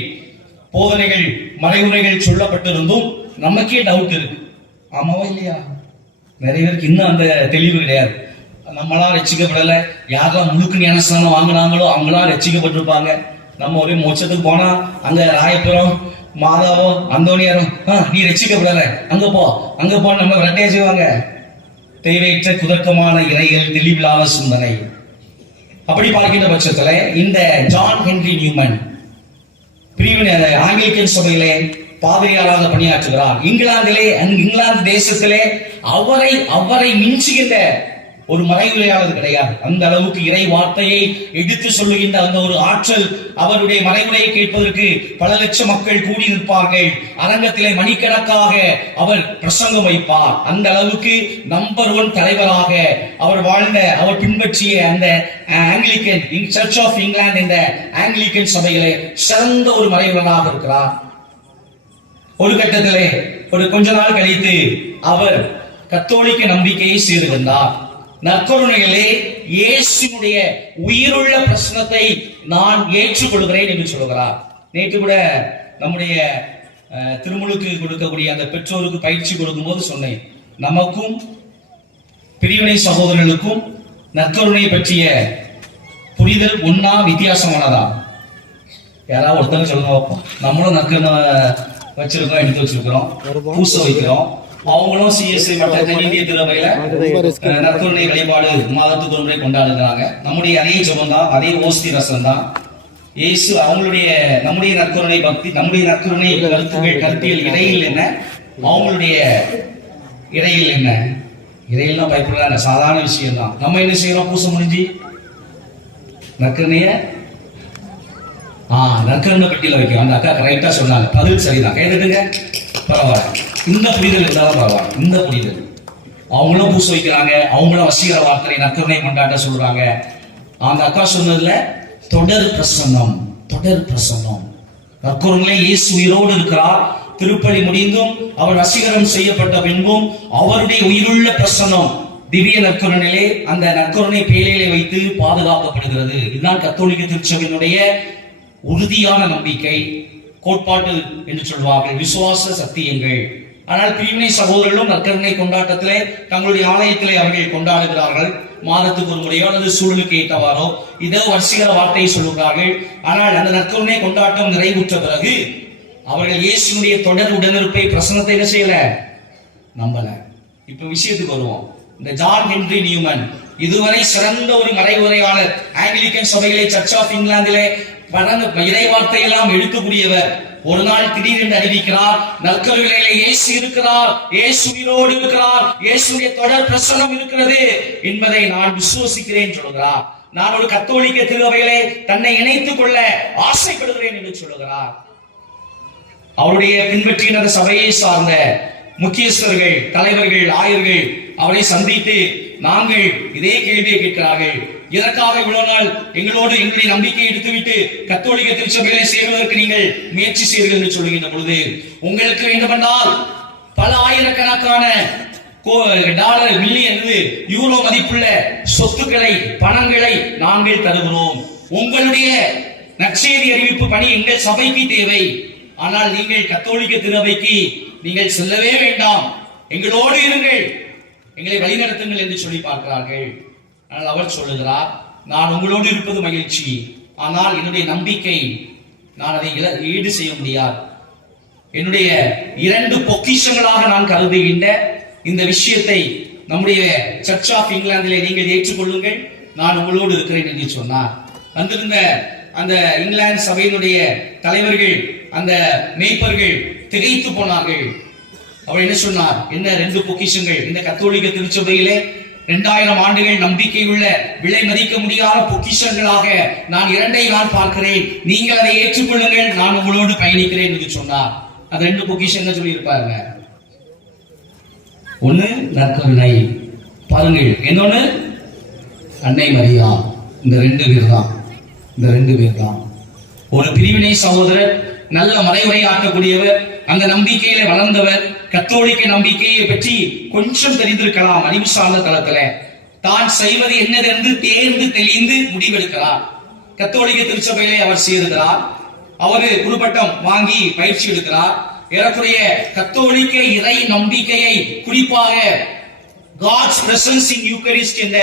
போதனைகள் மறைவுரைகள் சொல்லப்பட்டிருந்தும் நமக்கே டவுட் இருக்கு, ஆமாவா இல்லையா? நிறைய பேருக்கு இன்னும் அந்த தெளிவு கிடையாது. நம்மளாம் ரட்சிக்கப்படலை, யாரெல்லாம் முழுக்க ஞானஸ்தானம் வாங்கினாங்களோ அவங்களாம் ரட்சிக்கப்பட்டிருப்பாங்க. நம்ம ஒரே மோட்சத்துக்கு போனா அங்க ராயபுரம் மாதாவோ அந்தோனியாரும் நீ ரட்சிக்கப்படலை, அங்க போ நம்ம ரெட்டையா செய்வாங்க. தேவையற்ற குதர்க்கமான இறைகள், தெளிவில்லாத சிந்தனை. அப்படி பார்க்கின்ற பட்சத்துல இந்த ஜான் ஹென்றி நியூமன் பிரிவினை ஆங்கிலிக்கன் சபையிலே பாதிரியாராக பணியாற்றுகிறார். இங்கிலாந்து தேசத்திலே அவரை மிஞ்சுகின்ற ஒரு மறைவுரையாளர் கிடையாது. அந்த அளவுக்கு இறை வார்த்தையை எடுத்து சொல்லுகின்ற அந்த ஒரு ஆற்றல், அவருடைய மறைவுரையை கேட்பதற்கு பல லட்சம் மக்கள் கூடி நிற்பார்கள். அரங்கத்திலே மணிக்கணக்காக அவர் பிரசங்கம் வைப்பார். அந்த அளவுக்கு நம்பர் 1 தலைவராக அவர் பின்பற்றிய அந்த ஆங்கிலிக்கன் சர்ச் ஆஃப் இங்கிலாந்து என்ற ஆங்கிலிக்கன் சபையிலே சிறந்த ஒரு மறைவுரையாக இருக்கிறார். ஒரு கட்டத்திலே ஒரு கொஞ்ச நாள் கழித்து அவர் கத்தோலிக்க நம்பிக்கையை சேர்ந்தார். நற்கருணைகளே, இயேசுடைய உயிருள்ள பிரச்சனத்தை நான் ஏற்றுக்கொள்கிறேன் என்று சொல்கிறார். நேற்று கூட நம்முடைய திருமுழுக்கு கொடுக்கக்கூடிய அந்த பெற்றோருக்கு பயிற்சி கொடுக்கும் போது சொன்னேன், நமக்கும் பிரிவினை சகோதரர்களுக்கும் நற்கருணை பற்றிய புரிதல் ஒன்னா வித்தியாசமானதா? யாராவது ஒருத்தர் சொல்லுங்க. நம்மளும் நற்கருணை வச்சிருக்கோம், எடுத்து வச்சிருக்கிறோம், பூச வைக்கிறோம். அவங்களும் சிஎஸ்ஐ மற்ற தென்னிந்திய திருவையில நற்கருணை வழிபாடு மாதத்துக்கு ஒரு முறை கொண்டாடுகிறாங்க. நம்முடைய அதே ஜபம் தான், அதே ஓஸ்தி ரசம் தான். இயேசு நம்முடைய நற்கருணை பக்தி, நம்முடைய நற்கருணை கருத்தியல் இடையில் என்ன, அவங்களுடைய இடையில் என்ன? இடையில்னா பயப்படல, சாதாரண விஷயம் தான். நம்ம என்ன செய்யறோம்? பூச முடிஞ்சு நற்கருணைய நற்கருணை பெட்டியில வைக்கிறோம். அந்த அக்கா கரெக்டா சொன்னாங்க, பதில் சரிதான், கைதுங்க, பரவாயில்ல. இந்த புரிதல் இருந்தாலும் பரவாயில்ல. இந்த புரிதல் அவங்களும் பூச வைக்கிறாங்க, அவங்களும் வசீகர வார்த்தை நற்கருணை கொண்டாட்ட சொல்றாங்க. அந்த அக்கா சொன்னதுல தொடர் பிரசன்னம். நற்கருணையிலே இயேசு உயிரோடு இருக்கிறார். திருப்பலி முடிந்தும் அவர் வசீகரம் செய்யப்பட்ட பின்பும் அவருடைய உயிருள்ள பிரசன்னம் திவ்ய நற்கருணையிலே அந்த நற்கருணை பேழையிலே வைத்து பாதுகாக்கப்படுகிறது. இதுதான் கத்தோலிக்க திருச்சபையினுடைய உறுதியான நம்பிக்கை, கோட்பாட்டு என்று சொல்வார்கள், விசுவாச சத்தியங்கள். ஆனால் பிரிவினை சகோதரர்களும் நற்கருணை கொண்டாட்டத்திலே தங்களுடைய ஆலயத்திலே அவர்கள் கொண்டாடுகிறார்கள். மாதத்துக்கு ஒரு முறையோ அல்லது சூழலுக்கு ஏற்றவாறோ இதோ வசீகர வார்த்தையை சொல்லுகிறார்கள். ஆனால் அந்த நற்கருணை கொண்டாட்டம் நிறைவுற்ற பிறகு அவர்கள் இயேசுனுடைய தொடர் உடனிருப்பை பிரசனத்தை என்ன செய்யல, நம்பல. இப்ப விஷயத்துக்கு வருவோம். இந்த ஜான் ஹென்றி நியூமன் இதுவரை சிறந்த ஒரு மறைவுரையாளர், ஆங்கிலிக்கன் சபைகளை, சர்ச் ஆஃப் இங்கிலாந்திலே பரந்த இறைவார்த்தை எல்லாம் எடுக்கக்கூடியவர். ஒரு நாள் திடீரென்று அறிவிக்கிறார், நற்கருவிலே இயேசு இருக்கிறார், இயேசு உயிரோடு இருக்கிறார், இயேசுடைய தொடர் பிரசனம் இருக்கிறது என்பதை நான் விசுவசிக்கிறேன் சொல்கிறார். நான் ஒரு கத்தோலிக்க திருவையிலே தன்னை இணைத்துக் கொள்ள ஆசைப்படுகிறேன் என்று சொல்லுகிறார். அவருடைய பின்பற்றின அந்த சபையை சார்ந்த முக்கியஸ்தர்கள், தலைவர்கள், ஆயர்கள் அவரை சந்தித்து நாங்கள் இதே கேள்வியை கேட்கிறார்கள். இதற்காக இவ்வளவு நாள் எங்களோடு எங்களுடைய நம்பிக்கையை எடுத்துவிட்டு கத்தோலிக்க திருச்சபைகளை சேர்வதற்கு நீங்கள் முயற்சி செய்வீர்கள் என்று சொல்லுகின்ற பொழுது, உங்களுக்கு வேண்டுமென்றால் பல ஆயிரக்கணக்கான டாலர், மில்லியன், யூரோ மதிப்புள்ள சொத்துக்களை, பணங்களை நாங்கள் தருகிறோம். உங்களுடைய நற்செய்தி அறிவிப்பு பணி எங்கள் சபைக்கு தேவை. ஆனால் நீங்கள் கத்தோலிக்க திருவைக்கு நீங்கள் செல்லவே வேண்டாம், எங்களோடு இருங்கள், எங்களை வழிநடத்துங்கள் என்று சொல்லி பார்க்கிறார்கள். ஆனால் அவர் சொல்லுகிறார், நான் உங்களோடு இருப்பது மகிழ்ச்சி, ஆனால் என்னுடைய நம்பிக்கை நான் அதை ஈடு செய்ய முடியாது. என்னுடைய 2 பொக்கிஷங்களாக நான் கருதுகின்ற இந்த விஷயத்தை நம்முடைய சர்ச் ஆஃப் இங்கிலாந்திலே நீங்கள் ஏற்றுக்கொள்ளுங்கள், நான் உங்களோடு இருக்கிறேன் என்று சொன்னார். வந்திருந்த அந்த இங்கிலாந்து சபையினுடைய தலைவர்கள், அந்த மேய்ப்பர்கள் திகைத்து போனார்கள். அவர் என்ன சொன்னார்? என்ன 2 பொக்கிஷங்கள்? இந்த கத்தோலிக்க திருச்சபையிலே 2000 ஆண்டுகள் நம்பிக்கையுள்ள, விலை மதிக்க முடியாத பொக்கிஷங்களாக நான் 2ஐ நான் பார்க்கிறேன். நீங்கள் அதை ஏற்றுக்கொள்ளுங்கள், நான் உங்களோடு பயணிக்கிறேன் என்று சொன்னார். அந்த 2 பொக்கிஷம் என்ன சொல்லி இருப்பாருங்க? ஒண்ணு நற்கருணை, பாருங்கள். இன்னொன்னு அன்னை மரியா. இந்த 2 பேர் தான். இந்த 2 பேர் தான். ஒரு பிரிவினை சகோதரர், நல்ல மறைவுரையாற்றக்கூடியவர், அந்த நம்பிக்கையில வளர்ந்தவர், கத்தோலிக்க நம்பிக்கையை பற்றி கொஞ்சம் தெரிந்திருக்கலாம், அறிவு சார்ந்த தளத்துல தான் செய்வது என்னது என்று தேர்ந்து தெளிந்து முடிவெடுக்கிறார். கத்தோலிக்க திருச்சபையிலே அவர் சேருகிறார். அவரு குருப்பட்டம் வாங்கி பயிற்சி எடுக்கிறார். ஏறக்குறைய கத்தோலிக்க இறை நம்பிக்கையை, குறிப்பாக God's presence in Eucharist என்ற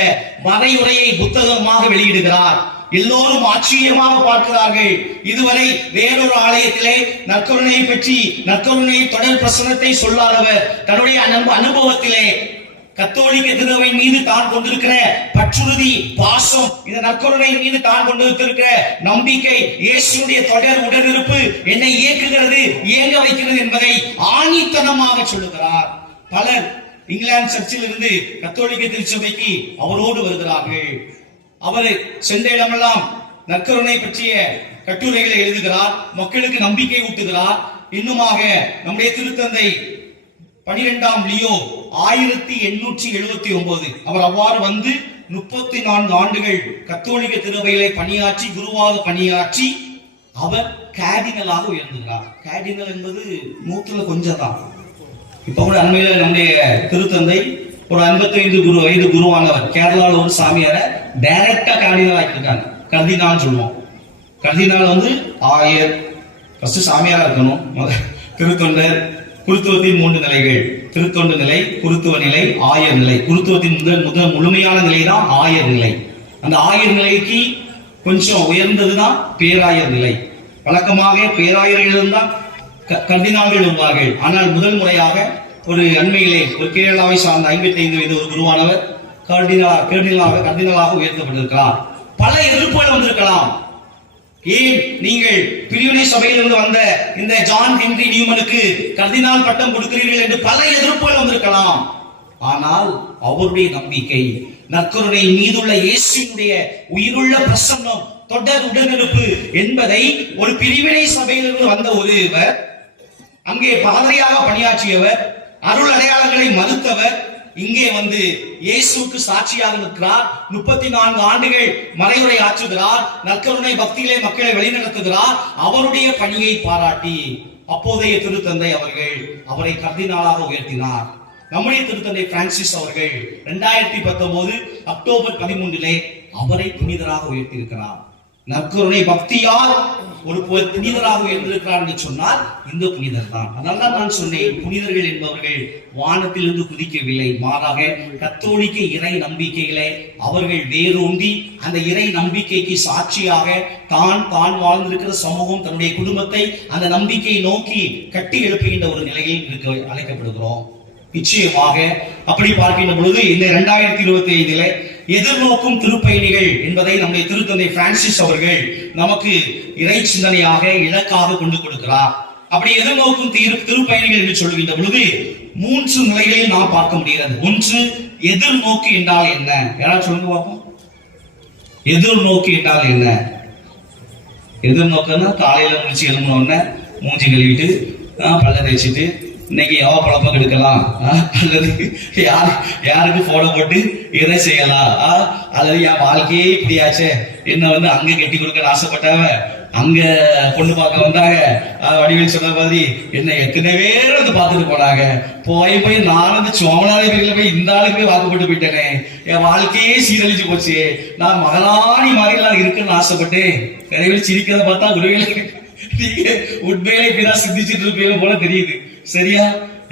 மறையுரையை புத்தகமாக வெளியிடுகிறார். எல்லோரும் ஆச்சரியமாக பார்க்கிறார்கள். இதுவரை வேறொரு ஆலயத்திலே நற்கருணையை பற்றி, நற்கருணை தொடர் பிரசனத்தை சொல்லாதவர் தன்னுடைய அனுபவத்திலே கத்தோலிக்க திருவை மீது தான் கொண்டிருக்கிற பற்றுறுதி, பாசம், இந்த நற்கருணை மீது தான் கொண்டிருக்கிற நம்பிக்கை, இயேசுடைய தொடர் உடனிருப்பு என்னை இயக்குகிறது, இயங்க வைக்கிறது என்பதை ஆணித்தனமாக சொல்லுகிறார். பலர் இங்கிலாந்து சர்ச்சில் இருந்து கத்தோலிக்க திருச்சபைக்கு அவரோடு வருகிறார்கள். அவர் சென்ற இடமெல்லாம் நற்கருணை பற்றிய கட்டுரைகளை எழுதுகிறார், மக்களுக்கு நம்பிக்கை ஊட்டுகிறார். இன்னுமாக நம்முடைய திருத்தந்தை 12ஆம் லியோ 1879 அவர் அவ்வாறு வந்து 34 ஆண்டுகள் கத்தோலிக்க திருவையிலே பணியாற்றி, குருவாக பணியாற்றி அவர் கேர்டினலாக உயர்ந்துகிறார். கேர்டினல் என்பது 100ல கொஞ்சம் தான். இப்ப கூட அண்மையில நம்முடைய திருத்தந்தை ஒரு 55 வயது குருவானவர் கேரளாவில் ஒரு சாமியாரை டைரக்டா கர்தினால் ஆக்கியிருக்காங்க. கர்தினால் சொல்லுவோம். கர்தினால் வந்து ஆயர், ஃபர்ஸ்ட் சாமியாரா இருக்கணும். திருத்தொண்டர், குருத்துவத்தின் 3 நிலைகள்: திருத்தொண்டு நிலை, குருத்துவ நிலை, ஆயர் நிலை. குருத்துவத்தின் முதல் முழுமையான நிலை தான் ஆயர் நிலை. அந்த ஆயர் நிலைக்கு கொஞ்சம் உயர்ந்ததுதான் பேராயர் நிலை. வழக்கமாக பேராயர்கள் தான் கர்தினால்கள் வருவார்கள். ஆனால் முதல் முறையாக ஒரு அண்மையிலே ஒரு கேரளாவை சார்ந்த 55 வயது ஒரு குருவானவர் கர்தினாலாக உயர்த்தப்பட்டிருக்கிறார். பல எதிர்ப்புகள் வந்திருக்கலாம். ஏன் நீங்கள் பிரிவினை சபையிலிருந்து வந்த இந்த ஜான் ஹென்றி நியூமனுக்கு கர்தினால் பட்டம் கொடுக்கிறீர்கள் என்று பல எதிர்ப்புகள் வந்திருக்கலாம். ஆனால் அவருடைய நம்பிக்கை, நற்கருணை மீதுள்ள இயேசுவினுடைய உயிருள்ள பிரசன்னம், தொடர் உடனிருப்பு என்பதை ஒரு பிரிவினை சபையிலிருந்து வந்த ஒருவர், அங்கே பாதிரியாக பணியாற்றியவர், அருள் அடையாளங்களை மறுத்தவர், இங்கே வந்து இயேசுவுக்கு சாட்சியாக நிற்கிறார். 34 ஆண்டுகள் மறைவுரை ஆற்றுகிறார். நற்கருணை பக்தியிலே மக்களை வழிநடத்துகிறார். அவருடைய பணியை பாராட்டி அப்போதைய திருத்தந்தை அவர்கள் அவரை கர்தினாலாக உயர்த்தினார். நம்முடைய திருத்தந்தை பிரான்சிஸ் அவர்கள் 2019 அக்டோபர் 13 அவரை புனிதராக உயர்த்தியிருக்கிறார். நற்கருணை பக்தியால் ஒரு புனிதராக உயர்ந்திருக்கிறார் என்று சொன்னால் இந்த புனிதர் தான். அதனால்தான் நான் சொன்னேன், புனிதர்கள் என்பவர்கள் வானத்திலிருந்து குதிக்கவில்லை, மாறாக கத்தோலிக்க இறை நம்பிக்கையிலே அவர்கள் வேரூன்றி அந்த இறை நம்பிக்கைக்கு சாட்சியாக தான் வாழ்ந்திருக்கிற சமூகம், தன்னுடைய குடும்பத்தை அந்த நம்பிக்கையை நோக்கி கட்டி எழுப்புகின்ற ஒரு நிலையில் இருக்க அழைக்கப்படுகிறோம். நிச்சயமாக அப்படி பார்க்கின்ற பொழுது இந்த 2025 எதிர்நோக்கும் திருப்பயணிகள் என்பதை நம்முடைய திருத்தந்தை பிரான்சிஸ் அவர்கள் நமக்கு இறை சிந்தனையாக இலக்காக கொண்டு கொடுக்கிறார். அப்படி எதிர்நோக்கும் திருப்பயணிகள் என்று சொல்கின்ற பொழுது 3 நிலைகளில் நாம் பார்க்க முடிகிறது. ஒன்று, எதிர்நோக்கு என்றால் என்ன? யாராவது சொல்லுங்க பார்ப்போம். எதிர்நோக்கு என்றால் என்ன? எதிர்நோக்குன்னா காலையில முடிச்சு எழுந்தோடனே மூஞ்சி கழுவிட்டு பல்ல தேய்ச்சிட்டு இன்னைக்கு பழப்பம் எடுக்கலாம், அல்லது யாருக்கு போட போட்டு எதை செய்யலாம், அல்லது என் வாழ்க்கையே இப்படியாச்சே, என்ன அங்க கட்டி கொடுக்க ஆசைப்பட்டாவ, அங்க பொண்ணு பார்க்க வந்தாங்க, வடிவேல் சொன்ன மாதிரி என்ன எத்தனை பேர் பார்த்துட்டு போனாங்க, போய் நான் சோமநாத வீட்டில் போய் இந்த ஆளுக்கு போய் வாக்குப்பட்டு போயிட்டேனே, என் வாழ்க்கையே சீரழிச்சு போச்சு, நான் மகளாணி மாதிரி நான் இருக்குன்னு ஆசைப்பட்டேன். நிறைய பேர் சிரிக்கிறத பார்த்தா உறவுகளுக்கு நீங்க உண்மையிலே இப்படிதான் சிந்திச்சுட்டு இருப்பீங்க போல தெரியுது. சரியா?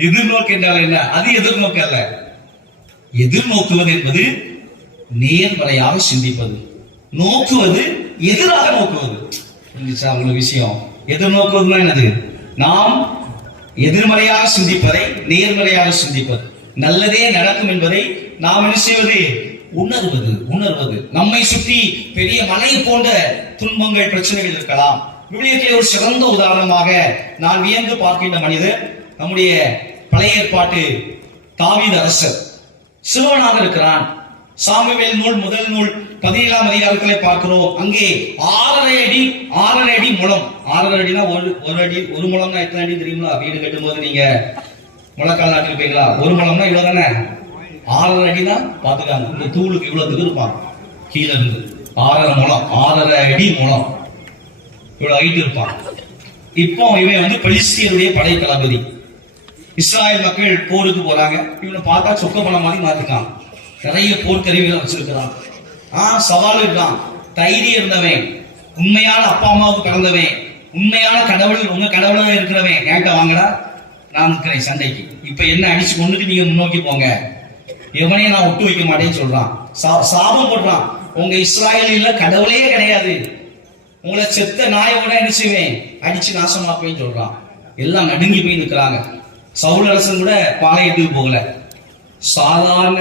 எதிர்நோக்கு என்றால் என்ன? அது எதிர்நோக்கு அல்ல. எதிர்நோக்குவது என்பது நேர்மறையாக சிந்திப்பது, நோக்குவது எதிராக நோக்குவது. உங்களுக்கு விஷயம் எதிர்நோக்குவதுன்னா என்னது? நாம் எதிர்மறையாக சிந்திப்பதை நேர்மறையாக சிந்திப்பது, நல்லதே நடக்கும் என்பதை நாம் என்ன செய்வது? உணர்வது. நம்மை சுற்றி பெரிய மலை போன்ற துன்பங்கள், பிரச்சனைகள் இருக்கலாம். விவிலியத்திலே ஒரு சிறந்த உதாரணமாக நான் வியந்து பார்க்கின்ற மனிதர் நம்முடைய பழைய ஏற்பாட்டு தாவீது அரசர். சிறுவனாக இருக்கிறான். சாமுவேல் நூல் முதல் நூல் 17ஆம் அதிகாரத்திலே பார்க்கிறோம். அங்கே 6.5 அடி முழம். 6.5 அடினா ஒரு அடி, ஒரு முழம்னா எத்தனை அடி தெரியுங்களா? வீடு கட்டும் போது நீங்க முழக்கால் நாட்டில் இருப்பீங்களா? ஒரு முழம்னா இவ்வளவு தானே. 6.5 அடினா பாத்துக்காங்க, இந்த தூளுக்கு இவ்வளவுக்கு இருப்பான் கீழே இருந்து. 6.5 முழம், 6.5 அடி முழம், இவ்வளவு ஹைட் இருப்பான். இப்போ இவன் பெலிஸ்தியருடைய படை தளபதி. இஸ்ராயல் மக்கள் போருக்கு போறாங்க. இவனை பார்த்தா சொக்க பணம் மாதிரி மாத்திருக்கான். நிறைய போர்க்கருவிகளை வச்சிருக்கிறான். சவால் இருக்கான். தைரியம் இருந்தவன், உண்மையான அப்பா அம்மாவுக்கு பிறந்தவன், உண்மையான கடவுள், உங்க கடவுளாக இருக்கிறவன், என்கிட்ட வாங்கடா, நான் இருக்கிறேன் சண்டைக்கு. இப்ப என்ன அடிச்சு கொண்டுட்டு நீங்க முன்னோக்கி போங்க, எவனையும் நான் விட்டு வைக்க மாட்டேன்னு சொல்றான். சாபம் போடுறான். உங்க இஸ்ராயலில கடவுளே கிடையாது, உங்களை செத்த நாயோட என்ன செய்வேன், அடிச்சு நாசமாப்பேன்னு சொல்றான். எல்லாம் நடுங்கி போய் நிற்கிறாங்க. சவுல் அரசன் கூட பாளையத்துக்கு போகல. சாதாரண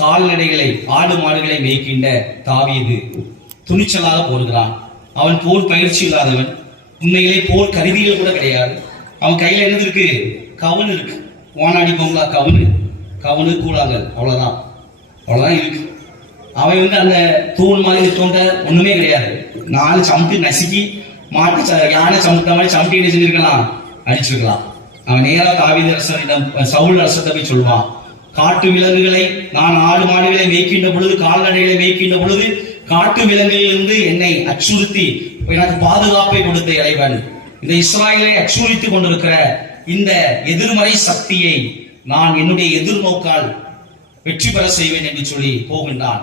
கால்நடைகளை, ஆடு மாடுகளை மேய்க்கின்ற தாவீது துணிச்சலாக போடுகிறான். அவன் போர் பயிற்சி இல்லாதவன், உண்மையிலே போர் கருவிகள் கூட கிடையாது. அவன் கையில என்னது இருக்கு? கவுன் இருக்கு. ஓனாடி பொங்கலா கவுனு கூழாங்கல், அவ்வளவுதான் இருக்கு. அவன் அந்த தூண் மாதிரி தோன்ற ஒண்ணுமே கிடையாது. 4 சமட்டி நசுக்கி மாட்டு யானை சமட்ட மாதிரி சமட்டி என்ன செஞ்சிருக்கலாம், அடிச்சிருக்கலாம். அவன் நேரா தாவீது அரசனிடம், சவுல் அரசத்தை போய் சொல்லுவான், காட்டு விலங்குகளை, நான் ஆடு மாடுகளை மேய்க்கின்ற பொழுது, கால்நடைகளை மேய்க்கின்ற பொழுது, காட்டு விலங்குகளிலிருந்து என்னை அச்சுறுத்தி எனக்கு பாதுகாப்பை கொடுத்த இறைவன், இந்த இஸ்ராயலை அச்சுறுத்திக் கொண்டிருக்கிற இந்த எதிர்மறை சக்தியை நான் என்னுடைய எதிர்நோக்கால் வெற்றி பெற செய்வேன் என்று சொல்லி போகின்றான்.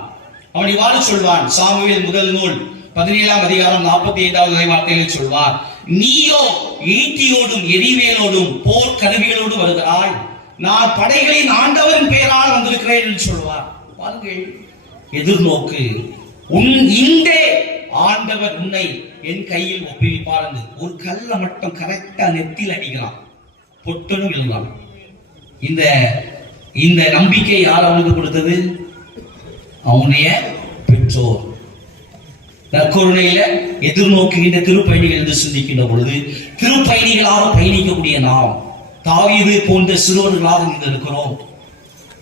அவன் இவ்வாறு சொல்வான். சாமுவேல் முதல் நூல் 17ஆம் அதிகாரம் 45வது வார்த்தையில் சொல்வார், நீயோ ஈட்டியோடும் எரிவேலோடும் போர் கருவிகளோடு வருகிறாய், நான் படைகளின் ஆண்டவரின் பெயரால் வந்திருக்கிறேன் என்று சொல்வார். பாருங்கள், எதிர்நோக்கு. இந்த ஆண்டவர் உன்னை என் கையில் ஒப்புவிப்பார் என்று ஒரு கல்ல மட்டும் கரெக்டா நெத்தியில் அடிக்கலாம், பொட்டுன்னு விழுந்தான். இந்த நம்பிக்கை யார் அவனுக்கு கொடுத்தது? அவனுடைய பெற்றோர். நற்கருணையில எதிர்நோக்குகின்ற திருப்பயணிகள் என்று சிந்திக்கின்ற பொழுது, திருப்பயணிகளாக பயணிக்கக்கூடிய நாம் தாவீது போன்ற சிறுவர்களாக இருக்கிறோம்.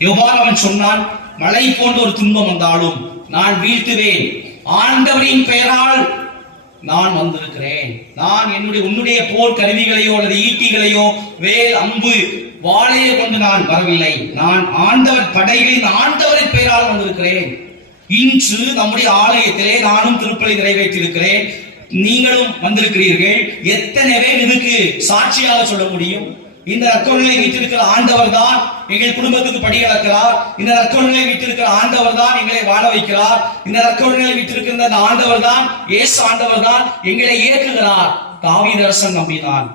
எவ்வாறு அவன் சொன்னான், மழை போன்ற ஒரு துன்பம் வந்தாலும் நான் வீழ்த்துவேன், ஆண்டவரின் பெயரால் நான் வந்திருக்கிறேன். நான் உன்னுடைய போர் கருவிகளையோ அல்லது ஈட்டிகளையோ வேல் அம்பு வாளையை கொண்டு நான் வரவில்லை, நான் ஆண்டவர் படைகளின் ஆண்டவரின் பெயரால் வந்திருக்கிறேன். இன்று நம்முடைய ஆலயத்திலே நானும் திருப்பலி நிறைவேற்றியிருக்கிறேன், நீங்களும் வந்திருக்கிறீர்கள். எத்தனை பேர் இதுக்கு சாட்சியாக சொல்ல முடியும்? இந்த நற்கருணை வீட்டிருக்கிற ஆண்டவர் தான் எங்கள் குடும்பத்துக்கு படி அளக்கிறார். இந்த நற்கருணை வீட்டிருக்கிற ஆண்டவர் தான் எங்களை வாழ வைக்கிறார். இந்த நற்கருணை வீட்டிருக்கிற அந்த ஆண்டவர் தான், இயேசு ஆண்டவர் தான் எங்களை இயக்குகிறார். தாவீது அரசன் நம்பினான்.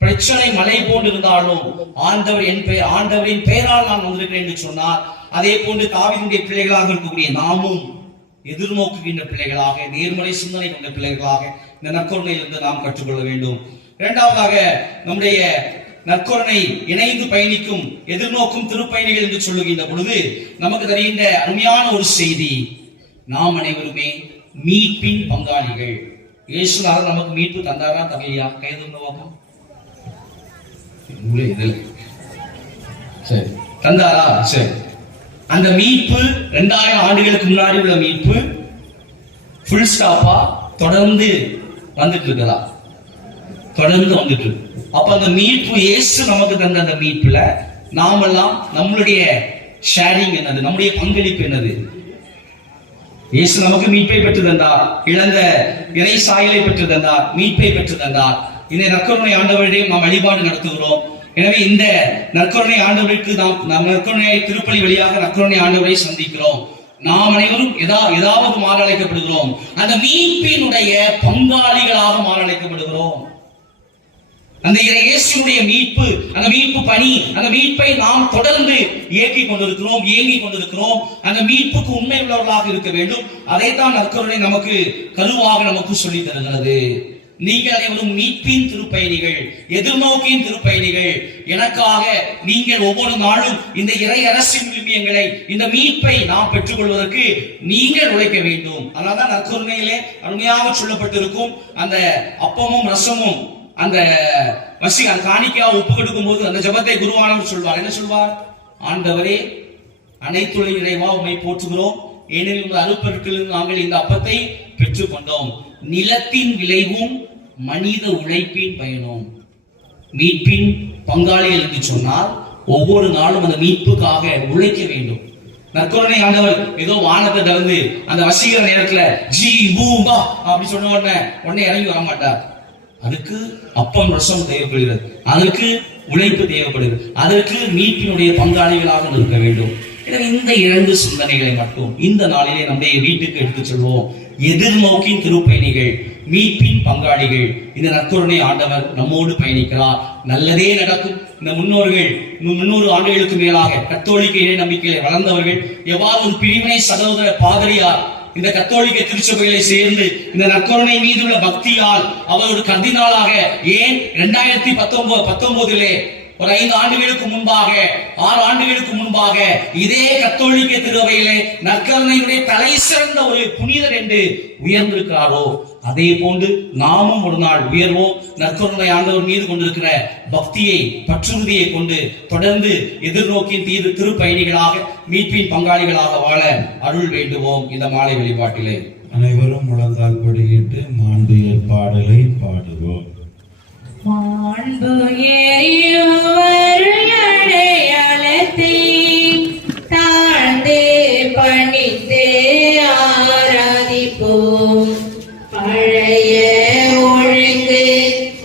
பிரச்சனை மலை போன்று இருந்தாலும் ஆண்டவரின் பெயரால் நான் வந்திருக்கிறேன் என்று சொன்னார். அதே போன்று தாவீதுடைய பிள்ளைகளாக இருக்கக்கூடிய நாமும் எதிர்நோக்குகின்ற பிள்ளைகளாக, நேர்மறை சிந்தனை கொண்ட பிள்ளைகளாக இந்த நற்கருணையிலிருந்து நாம் கற்றுக்கொள்ள வேண்டும். இரண்டாவதாக, நம்முடைய நற்கருணை இணைந்து பயணிக்கும் எதிர்நோக்கும் திருப்பயணிகள் என்று சொல்லுகின்ற பொழுது நமக்கு தருகின்ற அருமையான ஒரு செய்தி, நாம் அனைவருமே மீட்பின் பங்காளிகள். இயேசுநாதர் நமக்கு மீட்பு தந்தாரா தரலையா? கைது பார்ப்போம். சரி, தந்தாரா? சரி. அந்த மீட்பு 2000 ஆண்டுகளுக்கு முன்னாடி உள்ள மீட்பு ஃபுல் ஸ்டாப்பா தொடர்ந்து வந்துட்டு இருக்குதா? தொடர்ந்து வந்துட்டு இருக்கு. அப்ப அந்த மீட்பு, இயேசு நமக்கு தந்த அந்த மீட்புல நாமெல்லாம் நம்மளுடைய ஷேரிங் என்னது? நம்முடைய பங்களிப்பு என்னது? இயேசு நமக்கு மீட்பை பெற்று தந்தார், இழந்த இறை சாயலை பெற்று தந்தார், மீட்பை பெற்று தந்தார். இந்த நற்கருணை ஆண்டவரிடையே நாம் வழிபாடு நடத்துகிறோம். எனவே இந்த நற்கருணை ஆண்டவருக்கு நாம் நற்கருணை திருப்பலி வழியாக நற்கருணை ஆண்டவரை சந்திக்கிறோம். நாம் அனைவரும் ஏதாவது மாற அழைக்கப்படுகிறோம். அந்த மீட்பினுடைய பங்காளிகளாக மாற அழைக்கப்படுகிறோம். அந்த இயேசுடைய மீட்பு, அந்த மீட்பு பணி, அந்த மீட்பை நாம் தொடர்ந்து இயங்கிக் கொண்டிருக்கிறோம். அந்த மீட்புக்கு உண்மை உள்ளவர்களாக இருக்க வேண்டும். அதைத்தான் நற்கருணை நமக்கு கருவாக நமக்கு சொல்லித் தருகிறது. நீங்கள் அனைவரும் மீட்பின் திருப்பயணிகள், எதிர்நோக்கின் திருப்பயணிகள். எனக்காக நீங்கள் ஒவ்வொரு நாளும் இந்த இறை அரசின் விழுமியங்களை, இந்த மீட்பை நாம் பெற்றுக்கொள்வதற்கு நீங்கள் உழைக்க வேண்டும். அதனால்தான் நற்கருணையிலே அருமையாக சொல்லப்பட்டிருக்கும் அந்த அப்பமும் ரசமும் அந்த காணிக்கையா ஒப்பு கொடுக்கும் போது அந்த ஜெபத்தை குருவானவர் சொல்வார். என்ன சொல்வார்? ஆண்டவரே, அனைத்துலக இறைவா, உம்மை போற்றுகிறோம். ஏனெனில் உங்கள் அருட்பொருட்களில் நாங்கள் இந்த அப்பத்தை பெற்றுக் கொண்டோம். நிலத்தின் விளைவும் மனித உழைப்பின் பயனும். மீட்பின் பங்காளிகள் என்று சொன்னால் ஒவ்வொரு நாளும் அந்த மீட்புக்காக உழைக்க வேண்டும். நற்கருணை ஆண்டவர் ஏதோ வானத்தை திறந்து அந்த வசீகர நேரத்துல ஜி பூபா அப்படி சொன்ன உடனே இறங்கி வர மாட்டார். அதுக்கு அப்பம் ரசம் தேவைப்படுகிறது, அதற்கு உழைப்பு தேவைப்படுகிறது, அதற்கு மீட்பினுடைய பங்காளிகளாக இருக்க வேண்டும். எனவே இந்த 2 சிந்தனைகளை மட்டும் இந்த நாளிலே நம்முடைய வீட்டுக்கு எடுத்துச் செல்வோம். எதிர்நோக்கின் திருப்பயணிகள், மீட்பின் பங்காளிகள். இந்த நற்கருணை ஆண்டவர் நம்மோடு பயணிக்கிறார். நல்லதே நடக்கும். இந்த 300 ஆண்டுகளுக்கு மேலாக கத்தோலிக்க இறை நம்பிக்கையை வளர்ந்தவர்கள் எவ்வாறு ஒரு பிரிவினை சகோதர பாதிரியார் இந்த கத்தோலிக்க திருச்சபைகளை சேர்ந்து இந்த நற்கருணை மீதுள்ள பக்தியால் அவர் ஒரு கர்தினாலாக, ஏன் 2019 ஒரு 5 ஆண்டுகளுக்கு முன்பாக, 6 ஆண்டுகளுக்கு முன்பாக இதே கத்தோலிக்க திருவையிலே நற்கருணையுடைய தலை சிறந்த ஒரு புனிதர் என்று உயர்ந்திருக்கிறாரோ, அதே போன்று நாமும் ஒரு நாள் உயர்வோம். நற்கருணை ஆண்டவர் மீது கொண்டிருக்கிற பக்தியை, பற்றுறுதியை கொண்டு தொடர்ந்து எதிர்நோக்கின் திருப்பயணிகளாக, மீட்பின் பங்காளிகளாக வாழ அருள் வேண்டுவோம். இந்த மாலை வழிபாட்டிலே அனைவரும் முழந்தால் படியிட்டு மாண்புயர் பாடலை பாடுவோம். மாண்பு அடையாளத்தை தாழ்ந்து பணித்து ஆராதிப்போம். பழைய ஒழுங்கு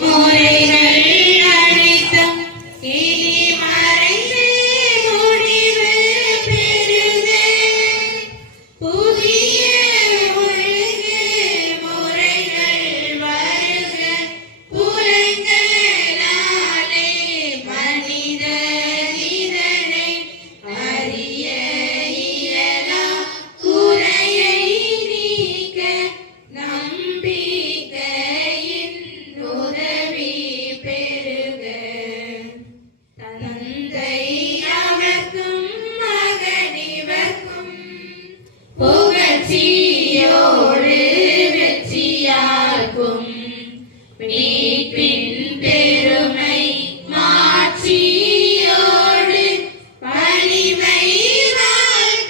முறைகள் அனைத்தும் இனி மறைந்து முடிவு பெறுக. புதிய ஒழுங்கு முறைகள் வருக. புலங்களாலே மனித இதனை அறிய இயலா குறையை நீக்க நம்பிக்கையின் உதவி பெறுக. தந்தை அவர்க்கும் மகனிவர்க்கும் புகழ்ச்சியோடு வெற்றியார்க்கும் மீட்பின் பெருமை மாட்சியோடு வலிமை வாழ்க்கையாவுமாக.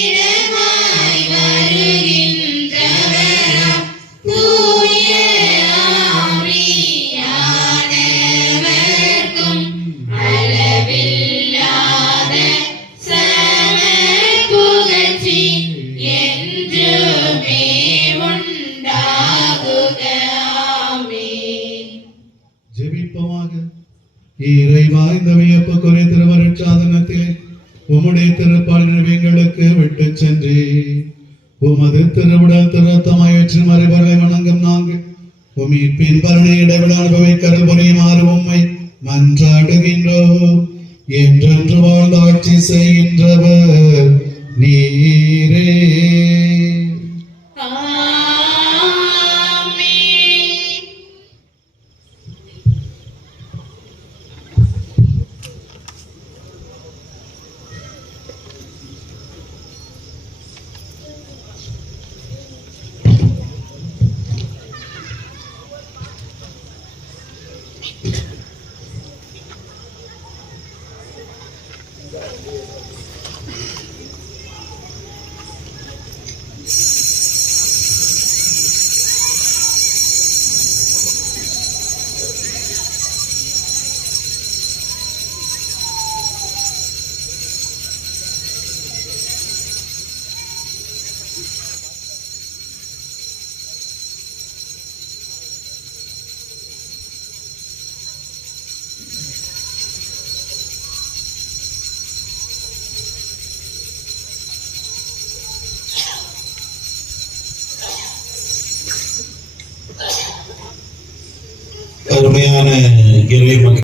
இருளரிடமாய் வருகின்றவராம் தூய ஆவியானவர்க்கும் அளவில்லாத சம புகழ்ச்சி என்றுமே உண்டாகுக. ஆமென். ஜெபிப்போமாக. இறைவா, இந்த வியப்புக்குரிய திருவருட்சாதனத்திலே உம்முடைய திருப்பால் எங்களுக்கு விட்டு சென்றே உமது திருவிடல் திருத்தமாயிற்று மறைபொருளை வணங்கும் நாங்கள் உமீட்பின் பலனை இடைவிட அனுபவிக்கருள் புரியுமாறு உம்மை மன்றாடுகின்றோம். என்றென்று வாழ்ந்து ஆட்சி செய்கின்றவர் நீரே. ஆமென். அருமையான இறை